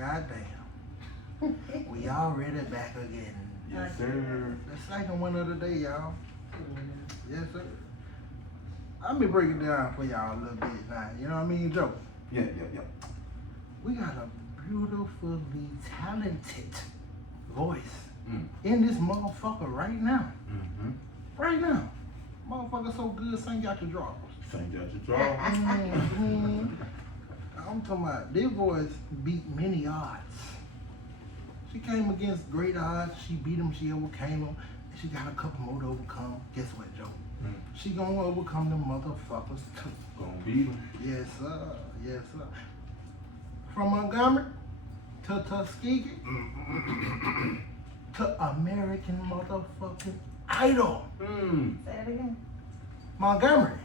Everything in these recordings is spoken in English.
Goddamn. We already back again. Yes, sir. The second one of the day, y'all. Yes, sir. I'll be breaking down for y'all a little bit now. You know what I mean, Joe? Yeah. We got a beautifully talented voice in this motherfucker right now. Mm-hmm. Right now. Motherfucker so good, sing out your drawers. Sing out your drawers. I'm talking about, this voice beat many odds. She came against great odds. She beat them, she overcame them. She got a couple more to overcome. Guess what, Joe? She gonna overcome them motherfuckers too. Gonna beat them. Yes, sir. Yes, sir. From Montgomery to Tuskegee to American motherfucking Idol. Say that again. Montgomery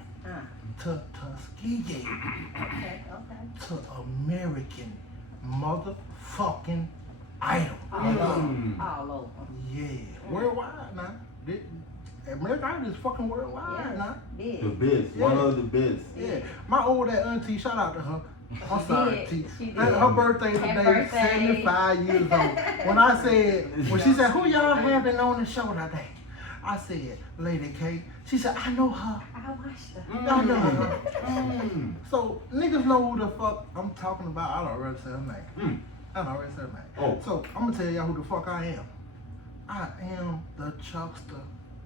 to Tuskegee Okay. to American motherfucking Idol. All over. Yeah, worldwide now. American Idol is fucking worldwide now. Big. The best. One of the best. Yeah, my old auntie, shout out to her. I'm sorry, T. She did. Her birthday today, 75 years old. When she said, who y'all having on the show today? I said, LadyK. She said, I know her. I watched her. I know her. So, niggas know who the fuck I'm talking about. I don't already say her name. I don't already say her name. Oh. So, I'm gonna tell y'all who the fuck I am. I am the Chuckster.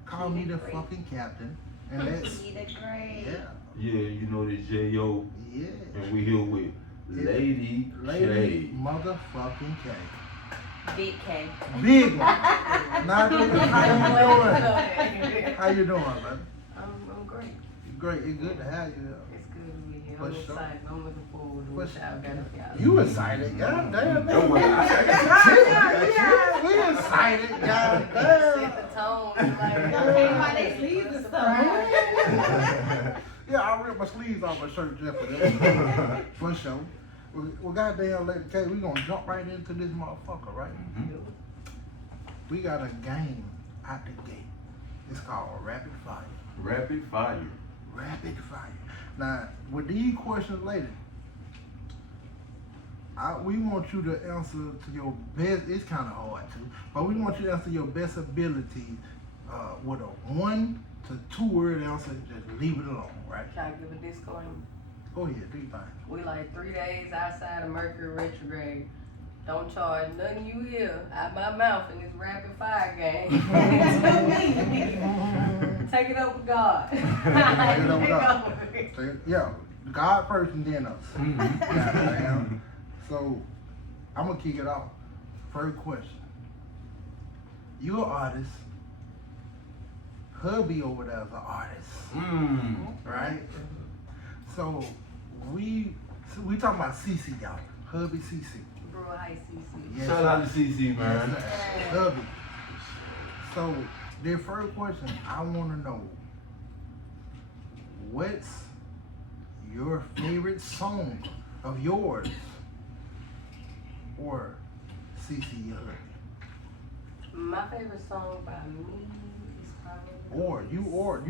Call me the fucking captain. And that's, He the great. yeah. Yeah, you know the J.O. Yeah. And we here with Lady Lady K. motherfucking K. Big K. Big one. Now, how you doing? How you doing, man? I'm great. Great. It's good to have you. It's good to be here. For I'm sure. excited. I'm looking forward to what For y'all got up y'all. You excited? God damn. That way. Yeah, we excited. God Set damn. the tone. Like, Okay, why they sleeves and stuff. Yeah, I ripped my sleeves off my shirt just for that. For sure. Well, goddamn, LadyK, we gonna jump right into this motherfucker, right? We got a game out the gate. It's called Rapid Fire. Rapid fire. Rapid Fire. Now, with these questions later, we want you to answer to your best. It's kind of hard too, but we want you to answer your best ability with a 1 to 2 word answer. Just leave it alone, right? can I give a disclaimer? Go ahead, do your thing. We like 3 days outside of Mercury retrograde. Don't charge none of you here out my mouth in this rapid fire game. Take it up with God. Take it up with God. Yeah, God first and then us. Goddamn. So, I'm gonna kick it off. First question. You're an artist. Hubby over there is an artist. Right? So we talking about CC, y'all. Hubby CC. Bro, hi, CC. Yes, Shout out to CC, man. Yes, hubby. So the first question, I want to know, what's your favorite song of yours or CC your hubby? My favorite song by me is probably... Or you or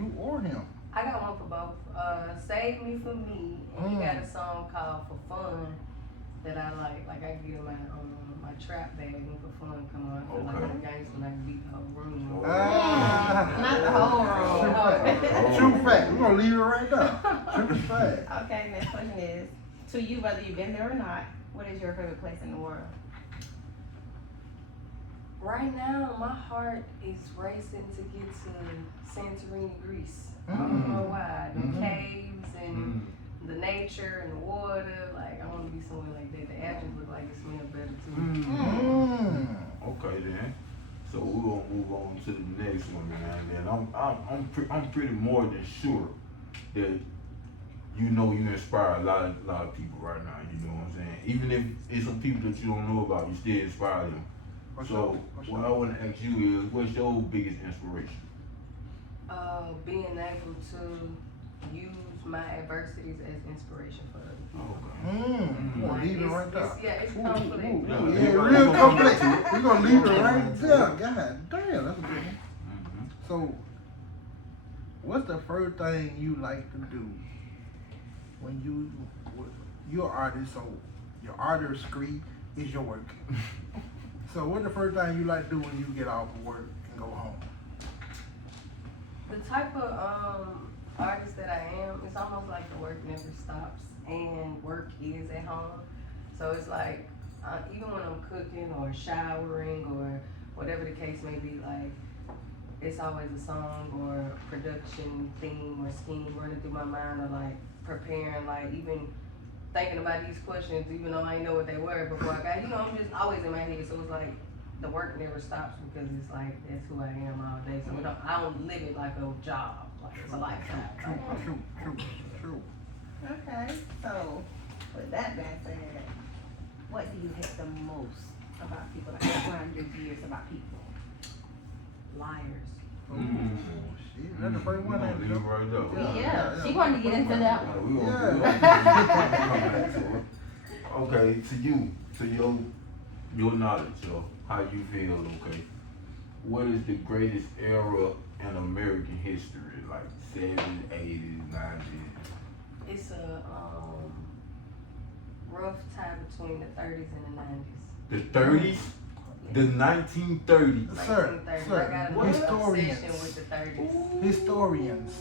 him. I got one for both. Save Me For Me, and you got a song called For Fun that I like. Like I get in my trap bag and For Fun come on. I feel like I'm a gangster and I can beat the whole room. Not the whole room. True fact. We're gonna leave it right there. True fact. Okay, next question is, to you, whether you've been there or not, what is your favorite place in the world? Right now, my heart is racing to get to Santorini, Greece. I don't know why. The caves and the nature and the water. Like, I want to be somewhere like that. The apples look like it smells better too. Okay then. So we're gonna move on to the next one, man. And I'm pretty more than sure that you know you inspire a lot of people right now. You know what I'm saying? Even if it's some people that you don't know about, you still inspire them. So what I want to ask you is, what's your biggest inspiration? Being able to use my adversities as inspiration for other people. We'll leave it right there. It's complete. Yeah, real complete. We're gonna leave it right there. God damn, that's a good one. So, what's the first thing you like to do when you're an artist? So your artistry is your work. So what's the first thing you like to do when you get off of work and go home? The type of artist that I am, it's almost like the work never stops, and work is at home. So it's like, even when I'm cooking or showering or whatever the case may be, like, it's always a song or production theme or scheme running through my mind, or like preparing, like even thinking about these questions, even though I didn't know what they were before I got, I'm just always in my head. So it's like the work never stops, because it's like that's who I am all day. So I don't live it like a job, like it's a lifestyle. True. Okay, so with that being said, what do you hate the most about people? Like, around your views about people? Liars. Oh, shit. That's the first one. Leave it right there. Yeah, she wanted to get into that one. We gonna come back to it. Okay, to your knowledge of how you feel, okay, what is the greatest era in American history, like 70s, 80s, 90s? It's a rough time between the 30s and the 90s. The 30s? The 1930s. Sir, 1930s. I got a little historians. obsession with the 30s. Historians.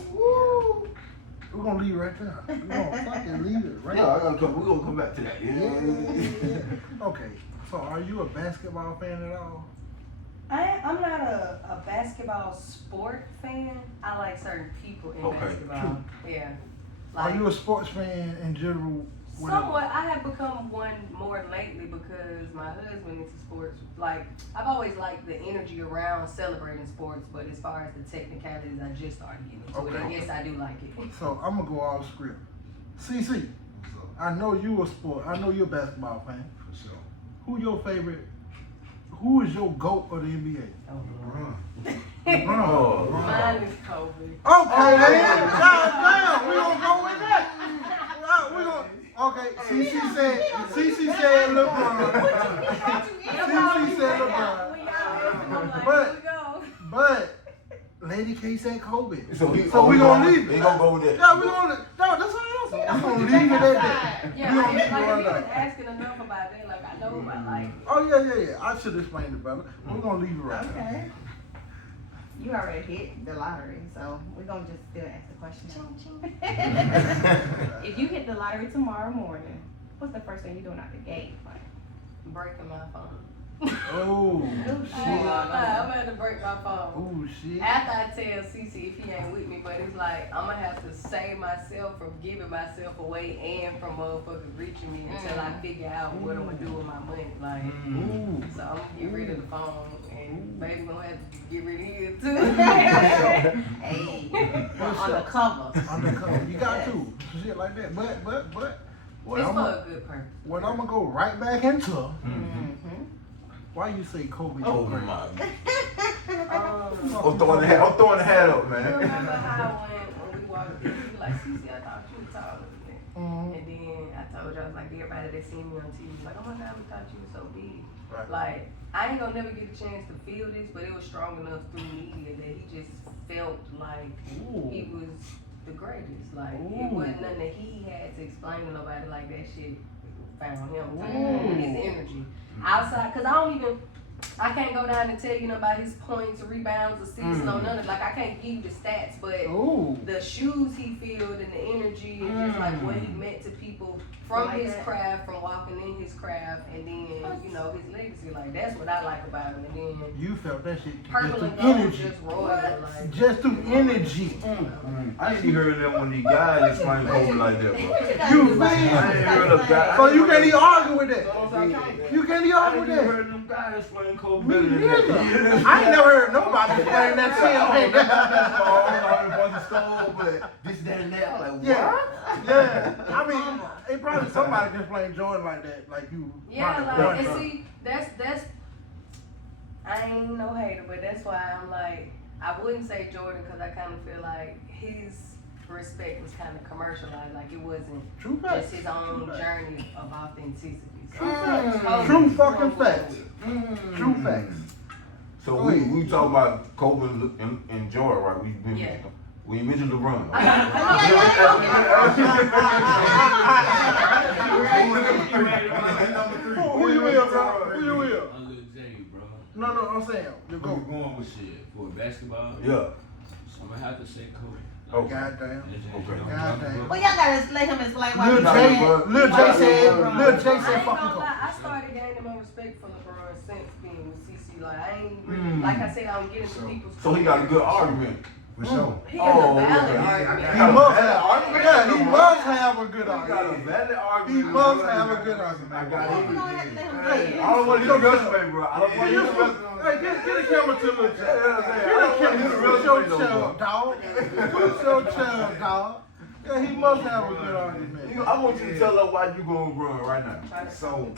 We're gonna leave it right there. We're gonna fucking leave it right Yeah, there. we're gonna come back to that. Yeah. Okay, so are you a basketball fan at all? I'm not a basketball sport fan. I like certain people in basketball. Yeah. Are you a sports fan in general? Somewhat. I have become one more lately because my husband into sports. Like, I've always liked the energy around celebrating sports, but as far as the technicalities, I just started getting into it. And yes, I do like it. So I'm gonna go off script. CC, I know you a basketball fan. For sure. Who your favorite? Who is your GOAT of the NBA? LeBron. LeBron. Mine is Kobe. Okay, then. God damn, we gonna go with that. Okay, CC said LeBron. CC said LeBron. But LadyK said Kobe. So we gonna leave it. We gonna go with that. Yeah, we gonna. No, that's all. We gonna leave it at that. Yeah, We like, gonna leave it if right you was there. asking enough about that, like, I know I like it. Oh yeah. I should explain it better. We're gonna leave it right there. Okay. You already hit the lottery, so we're gonna just still ask the question. If you hit the lottery tomorrow morning, what's the first thing you're doing out the gate? Like, Breaking my phone. Oh I'm shit. about to break my phone. Oh shit. After I tell CC if he ain't with me, but it's like I'm gonna have to save myself from giving myself away and from motherfuckers reaching me until I figure out what I'm gonna do with my money. Like, Ooh. so I'm gonna get rid of the phone, and baby gonna have to get rid of his too. hey, undercover. Undercover. You got to. Shit like that. But what It's I'm for a good purpose. what I'm gonna go right back into. Mm-hmm. Why you say Kobe? Oh great? my. Um, I'm throwing the hat up, you man. remember how when we walked in, you were like, CC, I thought you were taller than that. Mhm. And then I told you, I was like, everybody that seen me on TV was like, oh my God, we thought you were so big. Right. Like, I ain't gonna never get a chance to feel this, but it was strong enough through media that he just felt like Ooh. he was the greatest. Like, Ooh. it wasn't nothing that he had to explain to nobody. Like, that shit found him. Ooh. His energy. Outside, cause I can't go down and tell you about his points, rebounds, assists, no none of like I can't give you the stats, but Ooh. the shoes he filled and the energy and just like what he meant to people from Like his that. craft, from walking in his craft, and then his legacy. Like that's what I like about him. And then You felt that shit just purple through and gold energy. just royal, like Just through energy. I ain't even heard them when these guys explain Kobe like that, bro. You I ain't heard a guy. So you can't even argue with that. You can't even I argue ain't with even that. heard them guys explain Kobe Me better than neither. that. I ain't never heard nobody explain that shit like that. But this, that, and that. I'm like, what? Yeah. I mean, it probably somebody can explain Jordan like that, like you. yeah, probably like and done. see that's I ain't no hater, but that's why I'm like I wouldn't say Jordan because I kind of feel like his respect was kind of commercialized, like it wasn't True facts. just his own True facts. journey of authenticity. So, True facts. Kobe True was fucking wrong facts. with it. True facts. So we talk about Kobe and Jordan, right? We mentioned LeBron. Who you with? up? Who you with? I'm Lil J, bro. No, I'm saying, you Who go. you going with shit? For basketball? Yeah. So I'm gonna have to say Kobe. Okay. Goddamn. Okay. Goddamn. Well, y'all gotta let him explain why. Lil he J, said- Lil J said, Lil J I said, ain't fucking gonna go. lie, I started gaining more respect for LeBron since being with CC. Like, I ain't really, like I said, I don't get into people's. So he got a good argument. For sure. He got Oh, a valid okay. argument. He must have. Yeah, he must have a good He got a argument. valid argument. He must have a good argument. I We're got gonna it. have to let him Hey, say I don't want to use your resume, bro. I don't want to use your resume. Hey, get the camera to Lil J. Yeah, that's what I'm saying. I Get don't the want to use camera. your Put your resume, chair though, up, dog. Put your chair up, dog. Yeah, he must have a good argument. I want you to tell us why you going to run right now. So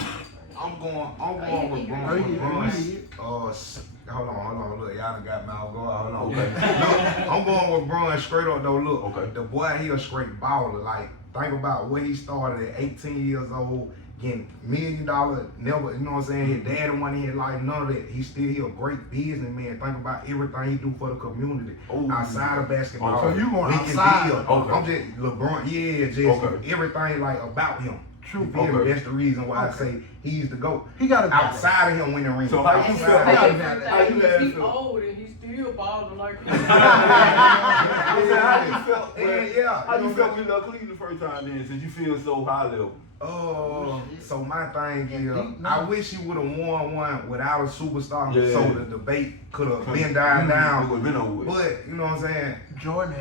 I'm going with Oh, he Bron. did. Hold on, look, y'all done got me all going. Hold on. Okay. Look, I'm going with Bron straight up though. Look, Okay. the boy, he a straight baller. Like, think about where he started at 18 years old, getting $1 million, never, you know what I'm saying? His dad wasn't here, like none of that. He a great businessman. Think about everything he do for the community. Ooh. Outside of basketball. Okay. So you going We can outside. deal. Okay. I'm just LeBron, yeah, just Okay. everything like about him. True. You feel me? Okay. That's the reason why I Okay. say he's the GOAT. He got a Outside of him winning rings. So how you And feel? his How you favorite How you thing had is he feel? old and he's still balling like I said, how you felt? Yeah. How you felt when you left Cleveland the first time then, since you feel so high level? So my thing is, deep, I wish he would have won one without a superstar, Yeah. so the debate could have been died down. It would have been over with. But you know what I'm saying? Jordan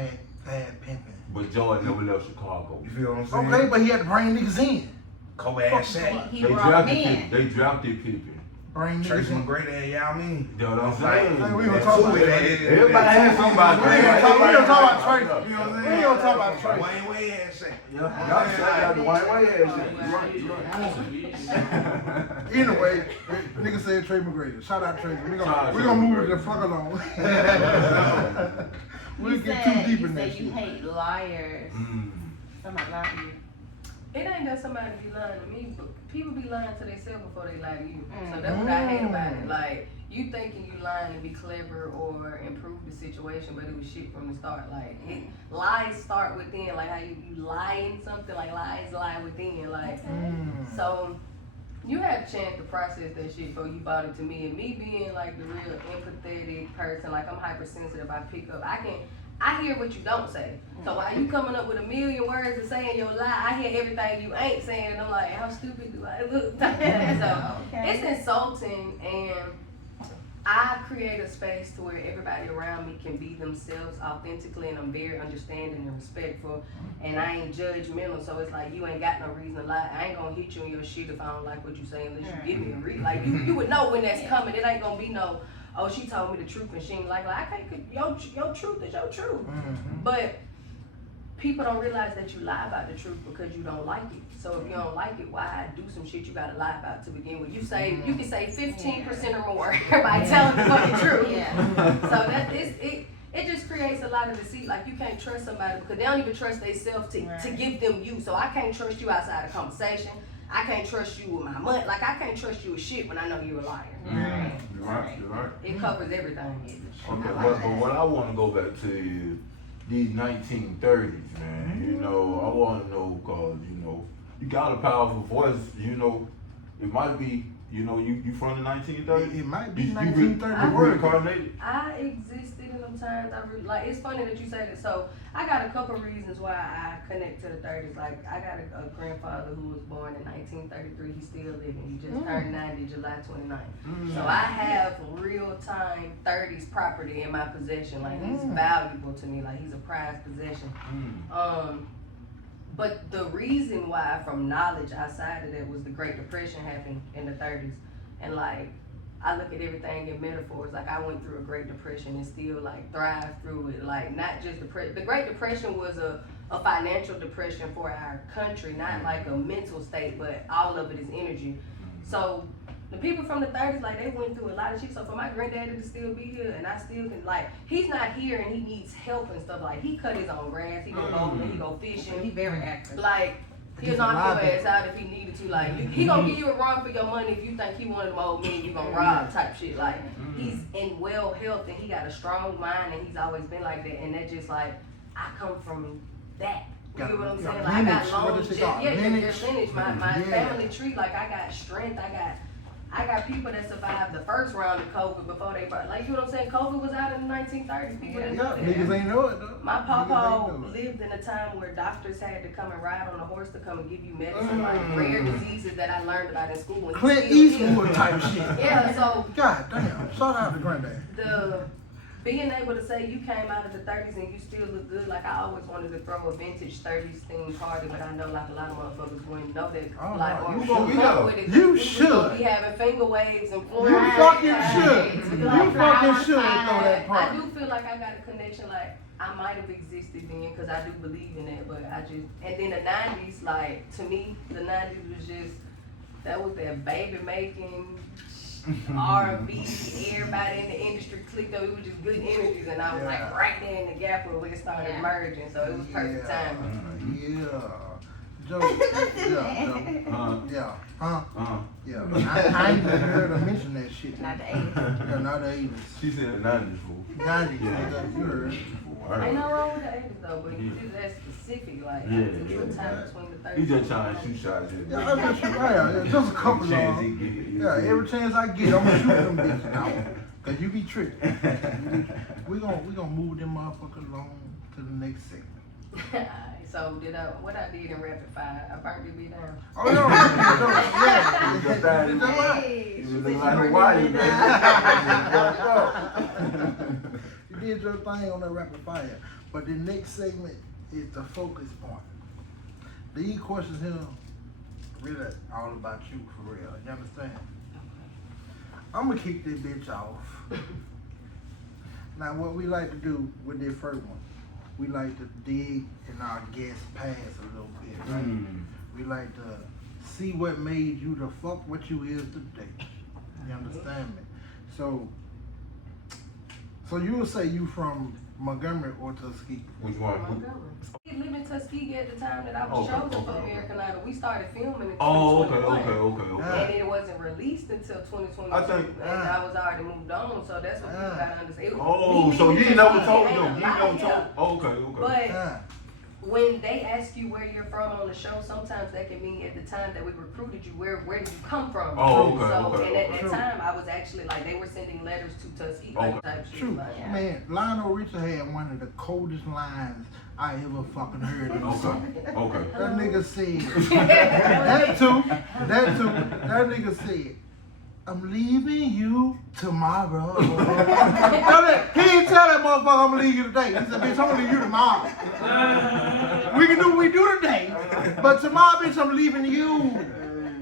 had pimping. But Jordan never left Chicago. You feel what I'm saying? Okay, but he had to bring niggas in. Kobe ass Shaq, He They brought drafted men. Pippen. They drafted Pippen. Bring Tracy niggas in. McGrady, and y'all mean? You know what I'm saying? Hey, we gonna That talk about two, that. Everybody has somebody. We ain't gonna talk about Tracy. You know what I'm We saying? ain't gonna talk about Tracy. Wayne Wade had Shaq. Yeah, y'all said y'all the Wayne Wade had shit. You're right. Anyway, nigga said Trey McGrady. Shout out Tracy. We Shout out gonna Trey move McGrady. the fuck along. We'll You get said- too deep you in that said you shit. hate liars. Mm. Somebody lie to you. It ain't that somebody be lying to me, but people be lying to themselves before they lie to you. So that's what I hate about it. Like, you thinking you lying to be clever or improve the situation, but it was shit from the start. Like, lies start within. Like, how you lie in something, like lies lie within. Like, so you had a chance to process that shit before you brought it to me. And me being like the real empathetic person, like I'm hypersensitive, I pick up. I hear what you don't say. So while you coming up with a million words and saying your lie, I hear everything you ain't saying. And I'm like, how stupid do I look? So it's insulting, and I create a space to where everybody around me can be themselves authentically, and I'm very understanding and respectful, and I ain't judgmental. So it's like, you ain't got no reason to lie. I ain't gonna hit you in your shit if I don't like what you say unless you give me a reason. Like, you would know when that's coming. It ain't gonna be no, oh, she told me the truth and she ain't like I can't, your truth is your truth. But people don't realize that you lie about the truth because you don't like it. So if you don't like it, why do some shit you gotta lie about to begin with? You can say 15% or more by telling the fucking truth. Yeah. So that is it just creates a lot of deceit. Like, you can't trust somebody because they don't even trust themselves to give them you. So I can't trust you outside of conversation. I can't trust you with my money. Like, I can't trust you with shit when I know you're a liar. You're right. You're right. It covers everything. Okay, but what I want to go back to is these 1930s, man. You know, I want to know because, you know, you got a powerful voice. You know, it might be, you know, you from the 1930s? It might be You 1930. reincarnated? I existed in them times. Like, it's funny that you say that. So I got a couple reasons why I connect to the 30s. Like, I got a grandfather who was born in 1933. He's still living. He just turned 90 July 29th. So I have real-time 30s property in my possession. Like, he's valuable to me. Like, he's a prized possession. But the reason why, from knowledge outside of that, was the Great Depression happened in the 30s. And like, I look at everything in metaphors. Like, I went through a Great Depression and still like thrived through it. Like, not just the Great Depression was a financial depression for our country, not like a mental state, but all of it is energy. So the people from the 30s, like, they went through a lot of shit. So for my granddaddy to still be here, and I still can, like, he's not here and he needs help and stuff. Like, he cut his own grass, he go bowling, he go fishing. He very active. Like, he'll knock your ass out if he needed to. Like, he gonna give you a run for your money if you think he one of them old men you gonna rob type shit. Like, he's in well health and he got a strong mind and he's always been like that. And that just like, I come from that. You know what I'm saying? Like, I got longevity. Yeah, there's lineage. My family tree, like, I got strength, I got I got people that survived the first round of COVID before they brought, like, you know what I'm saying? COVID was out in the 1930s. People didn't know that. Niggas ain't know it though. My Niggas papa ain't know it. lived in a time where doctors had to come and ride on a horse to come and give you medicine, like rare diseases that I learned about in school. And Clint he still Eastwood is. type shit. Yeah, so God damn. Shout out to Granddad. the being able to say you came out of the 30s and you still look good, like I always wanted to throw a vintage 30s theme party, but I know like a lot of motherfuckers wouldn't know that. Oh, like, no, or you come gonna be up there. with it. You We should. gonna be having finger waves and You flying. fucking Right. should. You Like, fucking should outside. throw that I party. do feel like I got a connection, like I might have existed then, cause I do believe in that, but I just, and then the 90s, like to me, the 90s was just, that was that baby making, R&B, everybody in the industry clicked up, it was just good energies, and I was Yeah. like right there in the gap where it started Yeah. merging, so it was perfect timing. Yeah. Joe. Yeah, Joe. Yeah. Huh? Yeah. I ain't even heard her mention that shit. Not the 80s. Yeah, not the 80s. She said the 90s, fool. 90s, Yeah. nigga. You heard. Ain't no wrong with the 80s though, but you just that specific, like, Yeah, it's a yeah. time between the 30s. He just trying to shoot shots at Yeah, I bet you right. Yeah, just a couple of chance he them. get. Yeah, every chance I get, I'm gonna shoot them bitches out. Cause you be tripping. We gonna move them motherfuckers along to the next segment. Alright, so what I did in rapid fire, I burned it be down. Oh yeah, You just died in the yeah. Hey, You she was said looking she like burned Hawaii, it man. You did your thing on that rapid fire. But the next segment is the focus point. These questions here really all about you for real. You understand? I'm gonna kick this bitch off. Now what we like to do with this first one, we like to dig in our guest past a little bit, right? We like to see what made you the fuck what you is today. You understand me? So you will say you from Montgomery or Tuskegee? Which one? Montgomery. He lived in Tuskegee at the time that I was Okay, chosen for okay. American Idol. We started filming in Oh, okay, 2021. okay. And it wasn't released until 2022. I think- and I was already moved on, so that's what people gotta understand. It was- Oh, me so you leaving ain't never Tuskegee told ain't them. a You ain't lie, never told. yeah. Oh, okay. But Yeah. when they ask you where you're from on the show, sometimes that can mean at the time that we recruited you, where did you come from? Oh, okay, So, okay, and at okay. that time, I was actually like, they were sending letters to Tuskegee, Okay. like type shit. True. Like, Yeah. Man, Lionel Richie had one of the coldest lines I ever fucking heard in a song. Okay. That nigga said, that nigga said, I'm leaving you tomorrow. He didn't tell that motherfucker I'm gonna leave you today. He said, bitch, I'm gonna leave you tomorrow. We can do what we do today, but tomorrow, bitch, I'm leaving you.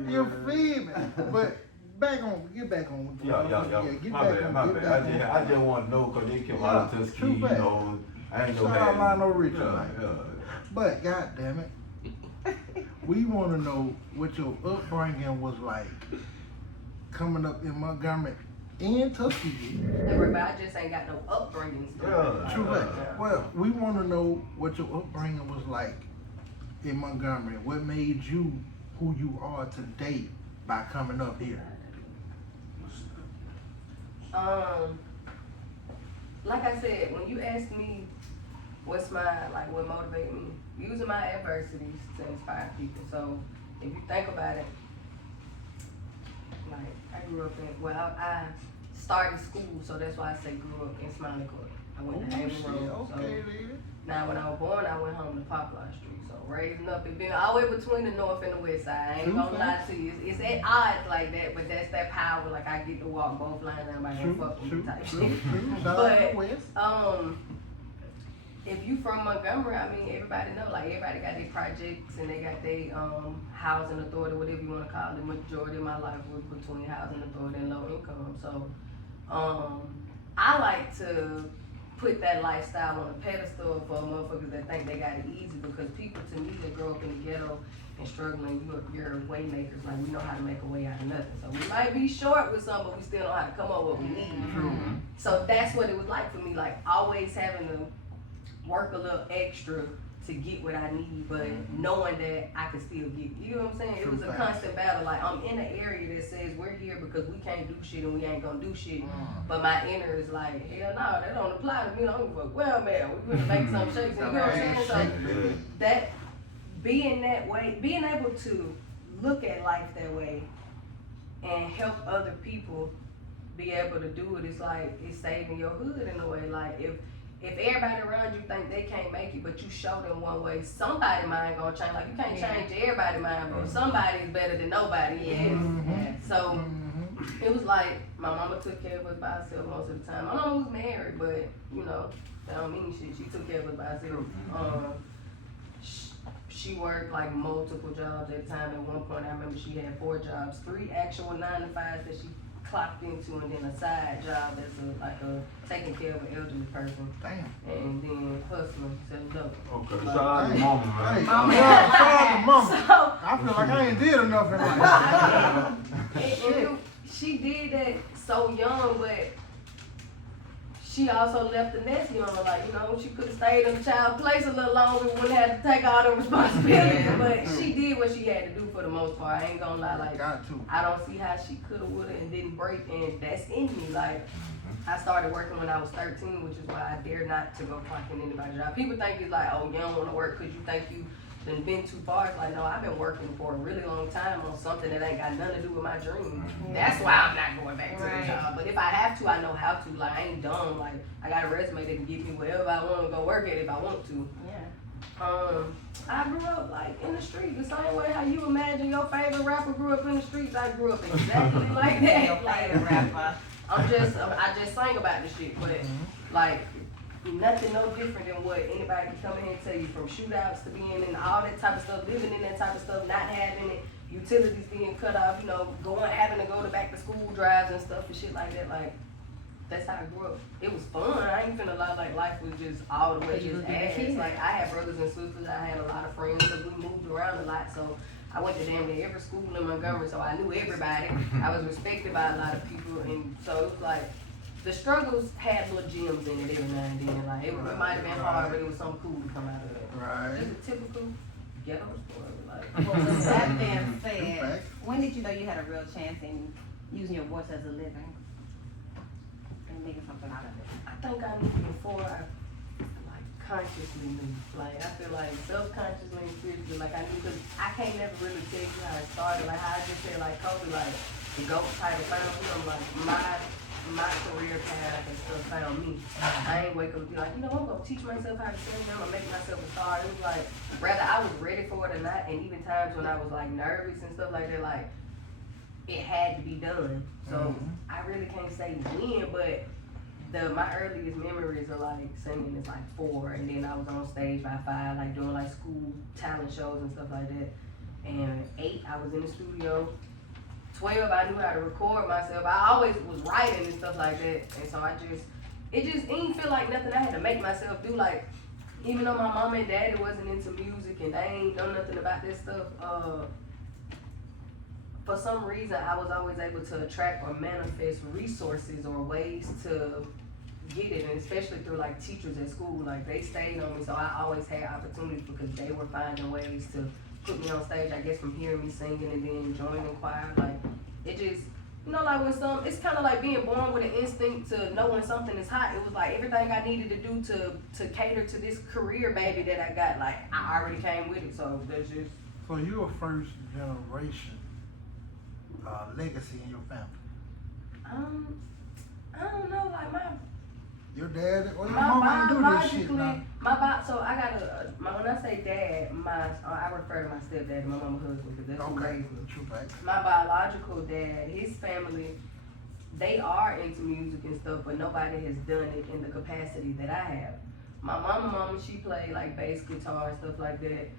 You feel me? But get back on. Yeah. Get My back bad, on. my Get bad. back I on. just want to know because they came out of Yeah, Tuskegee, true you fact. know. I ain't know Shout that. out Lionel Richie, Yeah, man. yeah. But goddamn it, we want to know what your upbringing was like coming up in Montgomery and Tuskegee. But I just ain't got no upbringing story. Yeah. True fact. Well, we want to know what your upbringing was like in Montgomery. What made you who you are today by coming up here? Like I said, when you asked me what motivated me, using my adversities to inspire people. So if you think about it, like I grew up I started school, so that's why I say grew up in Smiley Court. I went to Haven Road. Okay, So lady. now when I was born, I went home to Poplar Street. So raising up, it been all the way between the north and the west side. I ain't gonna lie to you. It's at odds like that, but that's that power. Like I get to walk both lines and I ain't fuck with me type shit. Shout out to West. If you from Montgomery, I mean everybody know, like everybody got their projects and they got their housing authority, whatever you want to call it. The majority of my life was between housing authority and low income. So I like to put that lifestyle on a pedestal for motherfuckers that think they got it easy, because people to me that grow up in the ghetto and struggling, you're way makers. Like we know how to make a way out of nothing. So we might be short with some, but we still know how to come up with what we need. So that's what it was like for me, like always having to work a little extra to get what I need, but knowing that I can still get, you know what I'm saying? It was a constant battle. Like I'm in an area that says we're here because we can't do shit and we ain't gonna do shit. But my inner is like, hell no, that don't apply to me. I don't give a fuck. Well, man, we gonna make some shakes. You know what I'm saying? So that being that way, being able to look at life that way and help other people be able to do it, it's like it's saving your hood in a way. Like if everybody around you think they can't make it, but you show them one way, somebody mind gonna change. Like you can't change everybody's mind, but somebody's better than nobody. So it was like my mama took care of us by herself most of the time. My mama was married, but you know, that don't mean shit. She took care of us by herself. She worked like multiple jobs at a time. At one point, I remember she had 4 jobs, 3 actual 9-to-5s that she clocked into, and then a side job that's taking care of an elderly person. Damn. And then hustling, selling dope. Okay, shout out to mama, man. Hey, Mama. shout out to mama. So, I feel like I ain't did enough in life. she did that so young, but she also left the nest young. Like, you know, she could have stayed in the child's place a little longer, wouldn't have to take all the responsibility. But she did what she had to do for the most part. I ain't gonna lie, like, Got to. I don't see how she coulda, woulda, and didn't break, and that's in me. Like, I started working when I was 13, which is why I dare not to go clock in anybody's job. People think it's like, oh, you don't want to work because you think you done been too far. It's like, no, I've been working for a really long time on something that ain't got nothing to do with my dream. That's why I'm not going back to the job. But if I have to, I know how to. Like, I ain't dumb. Like, I got a resume that can get me wherever I want to go work at if I want to. I grew up like in the street, the same way how you imagine your favorite rapper grew up in the streets. I grew up exactly like that. Like, I just sang about this shit, but like nothing no different than what anybody can come in and tell you, from shootouts to being in all that type of stuff, living in that type of stuff, not having it, utilities being cut off, you know, having to go to back to school drives and stuff and shit like that. Like, that's how I grew up. It was fun. I ain't finna lie, like life was just all the way just ass. Like, I had brothers and sisters. I had a lot of friends because we moved around a lot. So I went to damn near every school in Montgomery, so I knew everybody. I was respected by a lot of people, and so it was like the struggles had little gems in it every now and then. Like it might have been hard, but it was something cool to come out of it. Right. Just a typical ghetto story. Like, Well, with that being said, when did you know you had a real chance in using your voice as a living and making something out of it? I think I knew before I like consciously knew. Like, I feel like self-consciously and spiritually, like I knew, because I can't never really tell you how it started. Like how I just said, like Kobe, like the GOAT title found me. I'm like my career path and stuff found me. I ain't wake up and be like, you know, I'm gonna teach myself how to sing, I'm gonna make myself a star. It was like, rather I was ready for it or not, and even times when I was like nervous and stuff like that, like it had to be done. So I really can't say when, but my earliest memories are like singing is like 4, and then I was on stage by 5, like doing like school talent shows and stuff like that. And 8, I was in the studio. 12, I knew how to record myself. I always was writing and stuff like that, and so it didn't feel like nothing I had to make myself do. Like, even though my mom and daddy wasn't into music and they ain't know nothing about this stuff, for some reason I was always able to attract or manifest resources or ways to get it, and especially through like teachers at school. Like, they stayed on me, so I always had opportunities because they were finding ways to put me on stage, I guess, from hearing me singing and then joining choir. Like, it just, you know, like when it's kind of like being born with an instinct to know when something is hot. It was like everything I needed to do to cater to this career, baby, that I got, like, I already came with it. So that's just. So you're a first generation legacy in your family. I don't know, like Your dad or your mama ain't do this shit now. So I got when I say dad, I refer to my stepdad and my mama's husband, because that's who raised me. True fact. My biological dad, his family, they are into music and stuff, but nobody has done it in the capacity that I have. My mama, she played like bass guitar and stuff like that.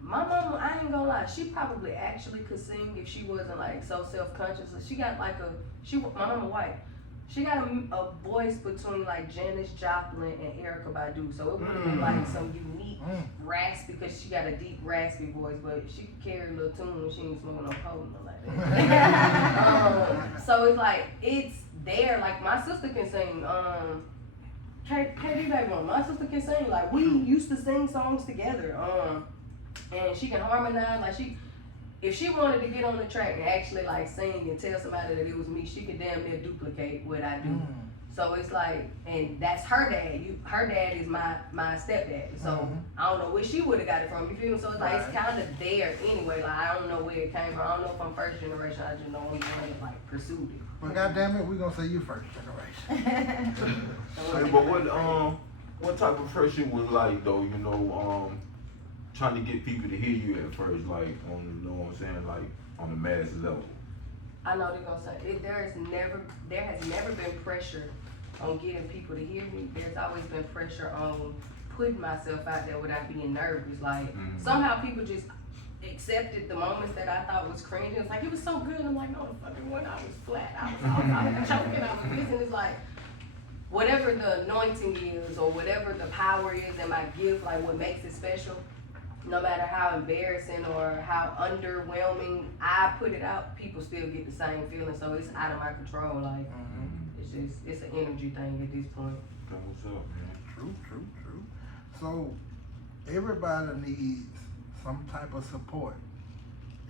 My mama, I ain't gonna lie, she probably actually could sing if she wasn't like so self-conscious. She got like my mama white. She got a voice between like Janis Joplin and Erykah Badu, so it would have been like some unique raspy, because she got a deep raspy voice, but she could carry a little tune when she ain't smoking no coke or like that. So it's like, it's there. Like, my sister can sing. KD baby, my sister can sing. Like, we used to sing songs together. And she can harmonize. Like, if she wanted to get on the track and actually like sing and tell somebody that it was me, she could damn near duplicate what I do. So it's like, and that's her dad. Her dad is my stepdad. So I don't know where she would have got it from. You feel me? So it's like it's kind of there anyway. Like I don't know where it came from. I don't know if I'm first generation. I just know I'm the one that like pursued it. But goddamn it, we gonna say you first generation. Hey, but what type of pressure was like though? You know, trying to get people to hear you at first, like on, you know what I'm saying, like on the mass level. I know they're gonna say it, there has never been pressure on getting people to hear me. There's always been pressure on putting myself out there without being nervous. Like somehow people just accepted the moments that I thought was cringe. It's like it was so good. I'm like, no, the fucking one I was flat. I was choking. I was this, and it's like whatever the anointing is or whatever the power is in my gift, like what makes it special. No matter how embarrassing or how underwhelming I put it out, people still get the same feeling. So it's out of my control. Like it's an energy thing at this point. What's up, man? True. So everybody needs some type of support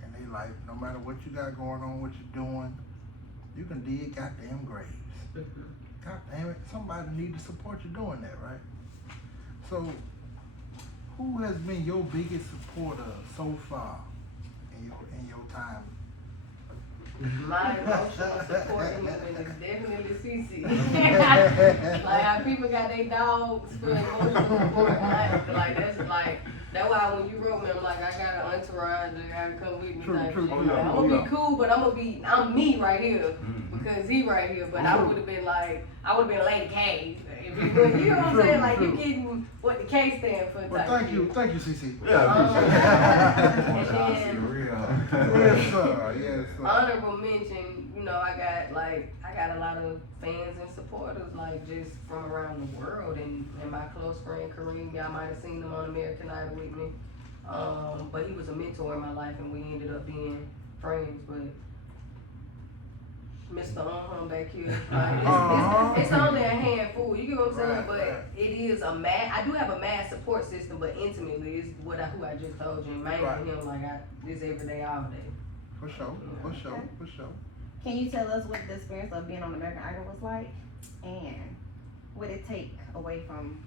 in their life. No matter what you got going on, what you're doing, you can dig goddamn graves. God damn it, somebody need to support you doing that, right? So who has been your biggest supporter so far in your time? My emotional support is definitely CC. Like how people got their dogs for emotional support. That's why when you wrote me, I'm like, I got an entourage that gotta come with me. True. I'm gonna be cool, but I'm me right here because he right here. But I would have been LadyK. If you know what I'm saying? Like you getting what the K stand for. Well, thank you, CC. Yeah, and then Yes, sir. honorable mention, you know, I got a lot of fans and supporters, like just from around the world, and my close friend Kareem, y'all might have seen him on American Idol with me, but he was a mentor in my life, and we ended up being friends. But Mr. Back here, like, it's only a handful. You get what I'm saying? But it is I do have a mad support system, but intimately is who I just told you, and mainly him. Like this every day, all day. For sure. Can you tell us what the experience of being on American Idol was like, and what it take away from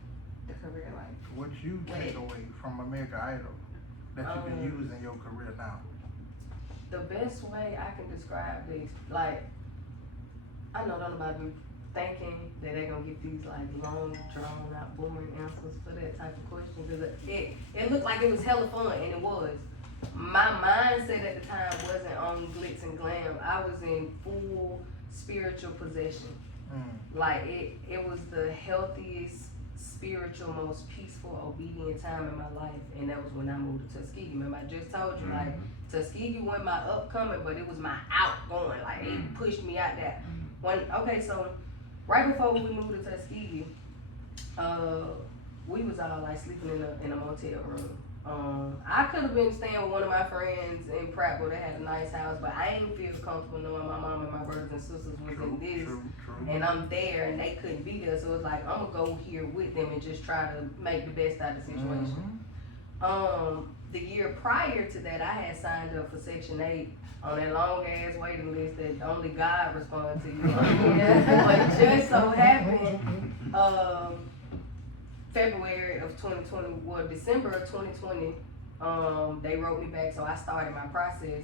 the career life? What you take away from American Idol that you can use in your career now? The best way I can describe this, like, I know nobody be thinking that they're gonna get these like long, drawn out, boring answers for that type of question. Cause it looked like it was hella fun, and it was. My mindset at the time wasn't on glitz and glam. I was in full spiritual possession. Like it was the healthiest, spiritual, most peaceful, obedient time in my life, and that was when I moved to Tuskegee. Remember, I just told you, like Tuskegee wasn't my upcoming, but it was my outgoing. Like it pushed me out there. So right before we moved to Tuskegee, we was all like sleeping in a motel room. I could have been staying with one of my friends in Prattville that had a nice house, but I didn't feel comfortable knowing my mom and my brothers and sisters was in this, and I'm there and they couldn't be there. So it's like I'm gonna go here with them and just try to make the best out of the situation. The year prior to that, I had signed up for Section 8 on that long ass waiting list that only God responds to you. But just so happened, February of 2020, well, December of 2020, they wrote me back, so I started my process.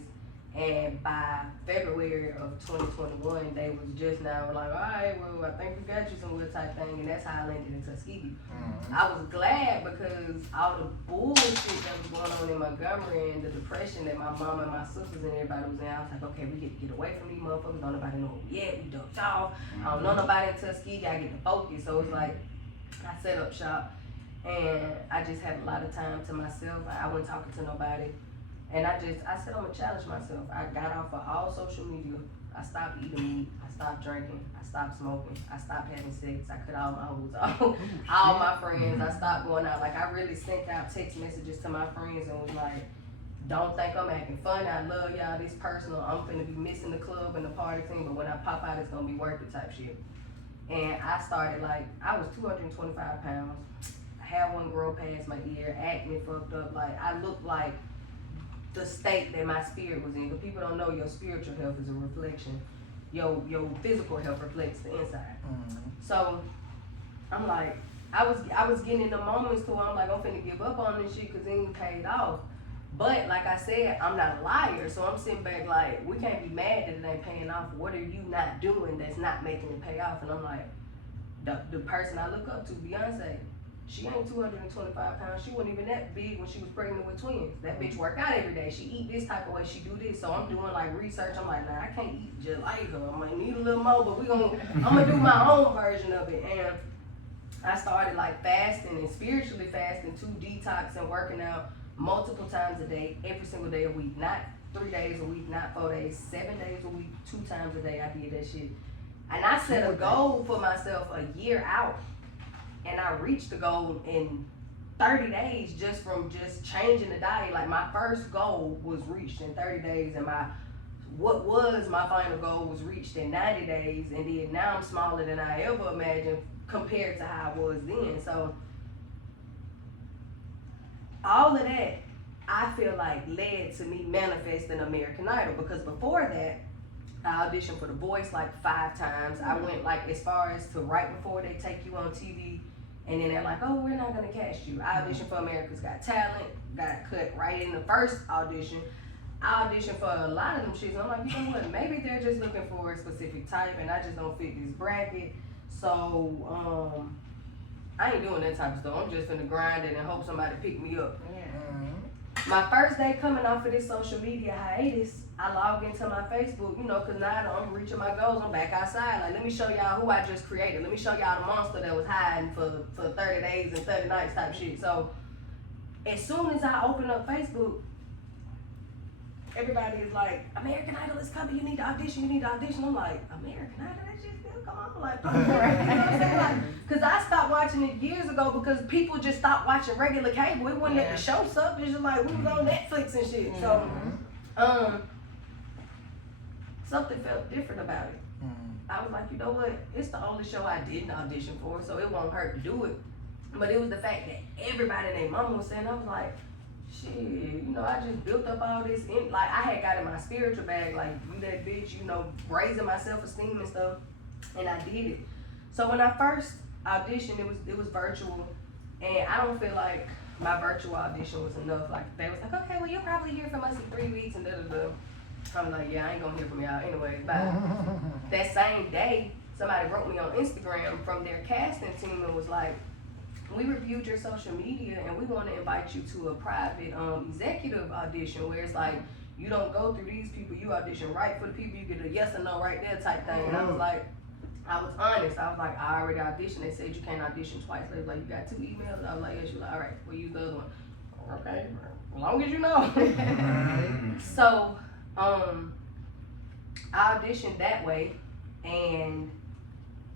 And by February of 2021, they was just now like, all right, well, I think we got you somewhere type thing, and that's how I landed in Tuskegee. I was glad because all the bullshit that was going on in Montgomery and the depression that my mom and my sisters and everybody was in, I was like, okay, we get to get away from these motherfuckers. Don't nobody know who yet. We ducked off. I don't know nobody in Tuskegee. I get to focus. So it's like, I set up shop, and I just had a lot of time to myself. I wasn't talking to nobody. And I said I'm gonna challenge myself. I got off of all social media. I stopped eating meat. I stopped drinking. I stopped smoking. I stopped having sex. I cut all my hoes off. All my friends. I stopped going out. Like I really sent out text messages to my friends and was like, don't think I'm acting funny. I love y'all. This personal. I'm finna be missing the club and the party scene, but when I pop out, it's gonna be worth it type shit. And I started I was 225 pounds. I had one grow past my ear, acne fucked up. Like I looked like the state that my spirit was in. But people don't know your spiritual health is a reflection your physical health reflects the inside. Mm-hmm. So I'm like, I was getting in the moments to where I'm like, I'm finna give up on this shit because it ain't paid off. But like I said, I'm not a liar, so I'm sitting back like, we can't be mad that it ain't paying off. What are you not doing that's not making it pay off? And I'm like, the person I look up to, Beyonce, she ain't 225 pounds. She wasn't even that big when she was pregnant with twins. That bitch work out every day. She eat this type of way. She do this. So I'm doing like research. I'm like, nah, I can't eat just like her. I might need a little more, but I'm gonna do my own version of it. And I started like fasting and spiritually fasting, 2 detox and working out multiple times a day, every single day a week. Not 3 days a week, not 4 days, 7 days a week, 2 times a day. I did that shit. And I set a goal for myself a year out. And I reached the goal in 30 days just from just changing the diet. Like my first goal was reached in 30 days, and what was my final goal was reached in 90 days, and then now I'm smaller than I ever imagined compared to how I was then. So all of that, I feel like led to me manifesting American Idol, because before that, I auditioned for The Voice like 5 times. I went like as far as to right before they take you on TV. And then they're like, oh, we're not gonna cast you. I auditioned for America's Got Talent, got cut right in the first audition. I auditioned for a lot of them shits. And I'm like, you know what? Maybe they're just looking for a specific type, and I just don't fit this bracket. So I ain't doing that type of stuff. I'm just finna grind it and hope somebody pick me up. My first day coming off of this social media hiatus, I log into my Facebook, cause now I'm reaching my goals. I'm back outside. Like, let me show y'all who I just created. Let me show y'all the monster that was hiding for 30 days and 30 nights type shit. So as soon as I open up Facebook, everybody is like, American Idol is coming. You need to audition. I'm like, American Idol? That shit still come on? Like, you know what I'm saying? Like, cause I stopped watching it years ago because people just stopped watching regular cable. It wasn't at the show stuff. It's just like we was on Netflix and shit. So, something felt different about it. I was like, you know what? It's the only show I didn't audition for, so it won't hurt to do it. But it was the fact that everybody and their mama was saying, I was like, shit, I just built up all this. Like, I had got in my spiritual bag, like, you that bitch, raising my self-esteem and stuff. And I did it. So when I first auditioned, it was virtual. And I don't feel like my virtual audition was enough. Like, they was like, okay, well, you'll probably hear from us in 3 weeks and da-da-da. I'm like, yeah, I ain't gonna hear from y'all anyway, bye. That same day, somebody wrote me on Instagram from their casting team and was like, we reviewed your social media and we want to invite you to a private executive audition where it's like, you don't go through these people, you audition right for the people, you get a yes or no right there type thing. And I was like, I was honest. I was like, I already auditioned. They said you can't audition twice. They was like, you got 2 emails? I was like, yes. She was like, all right, we'll use the other one. Okay, as long as you know. So, I auditioned that way, and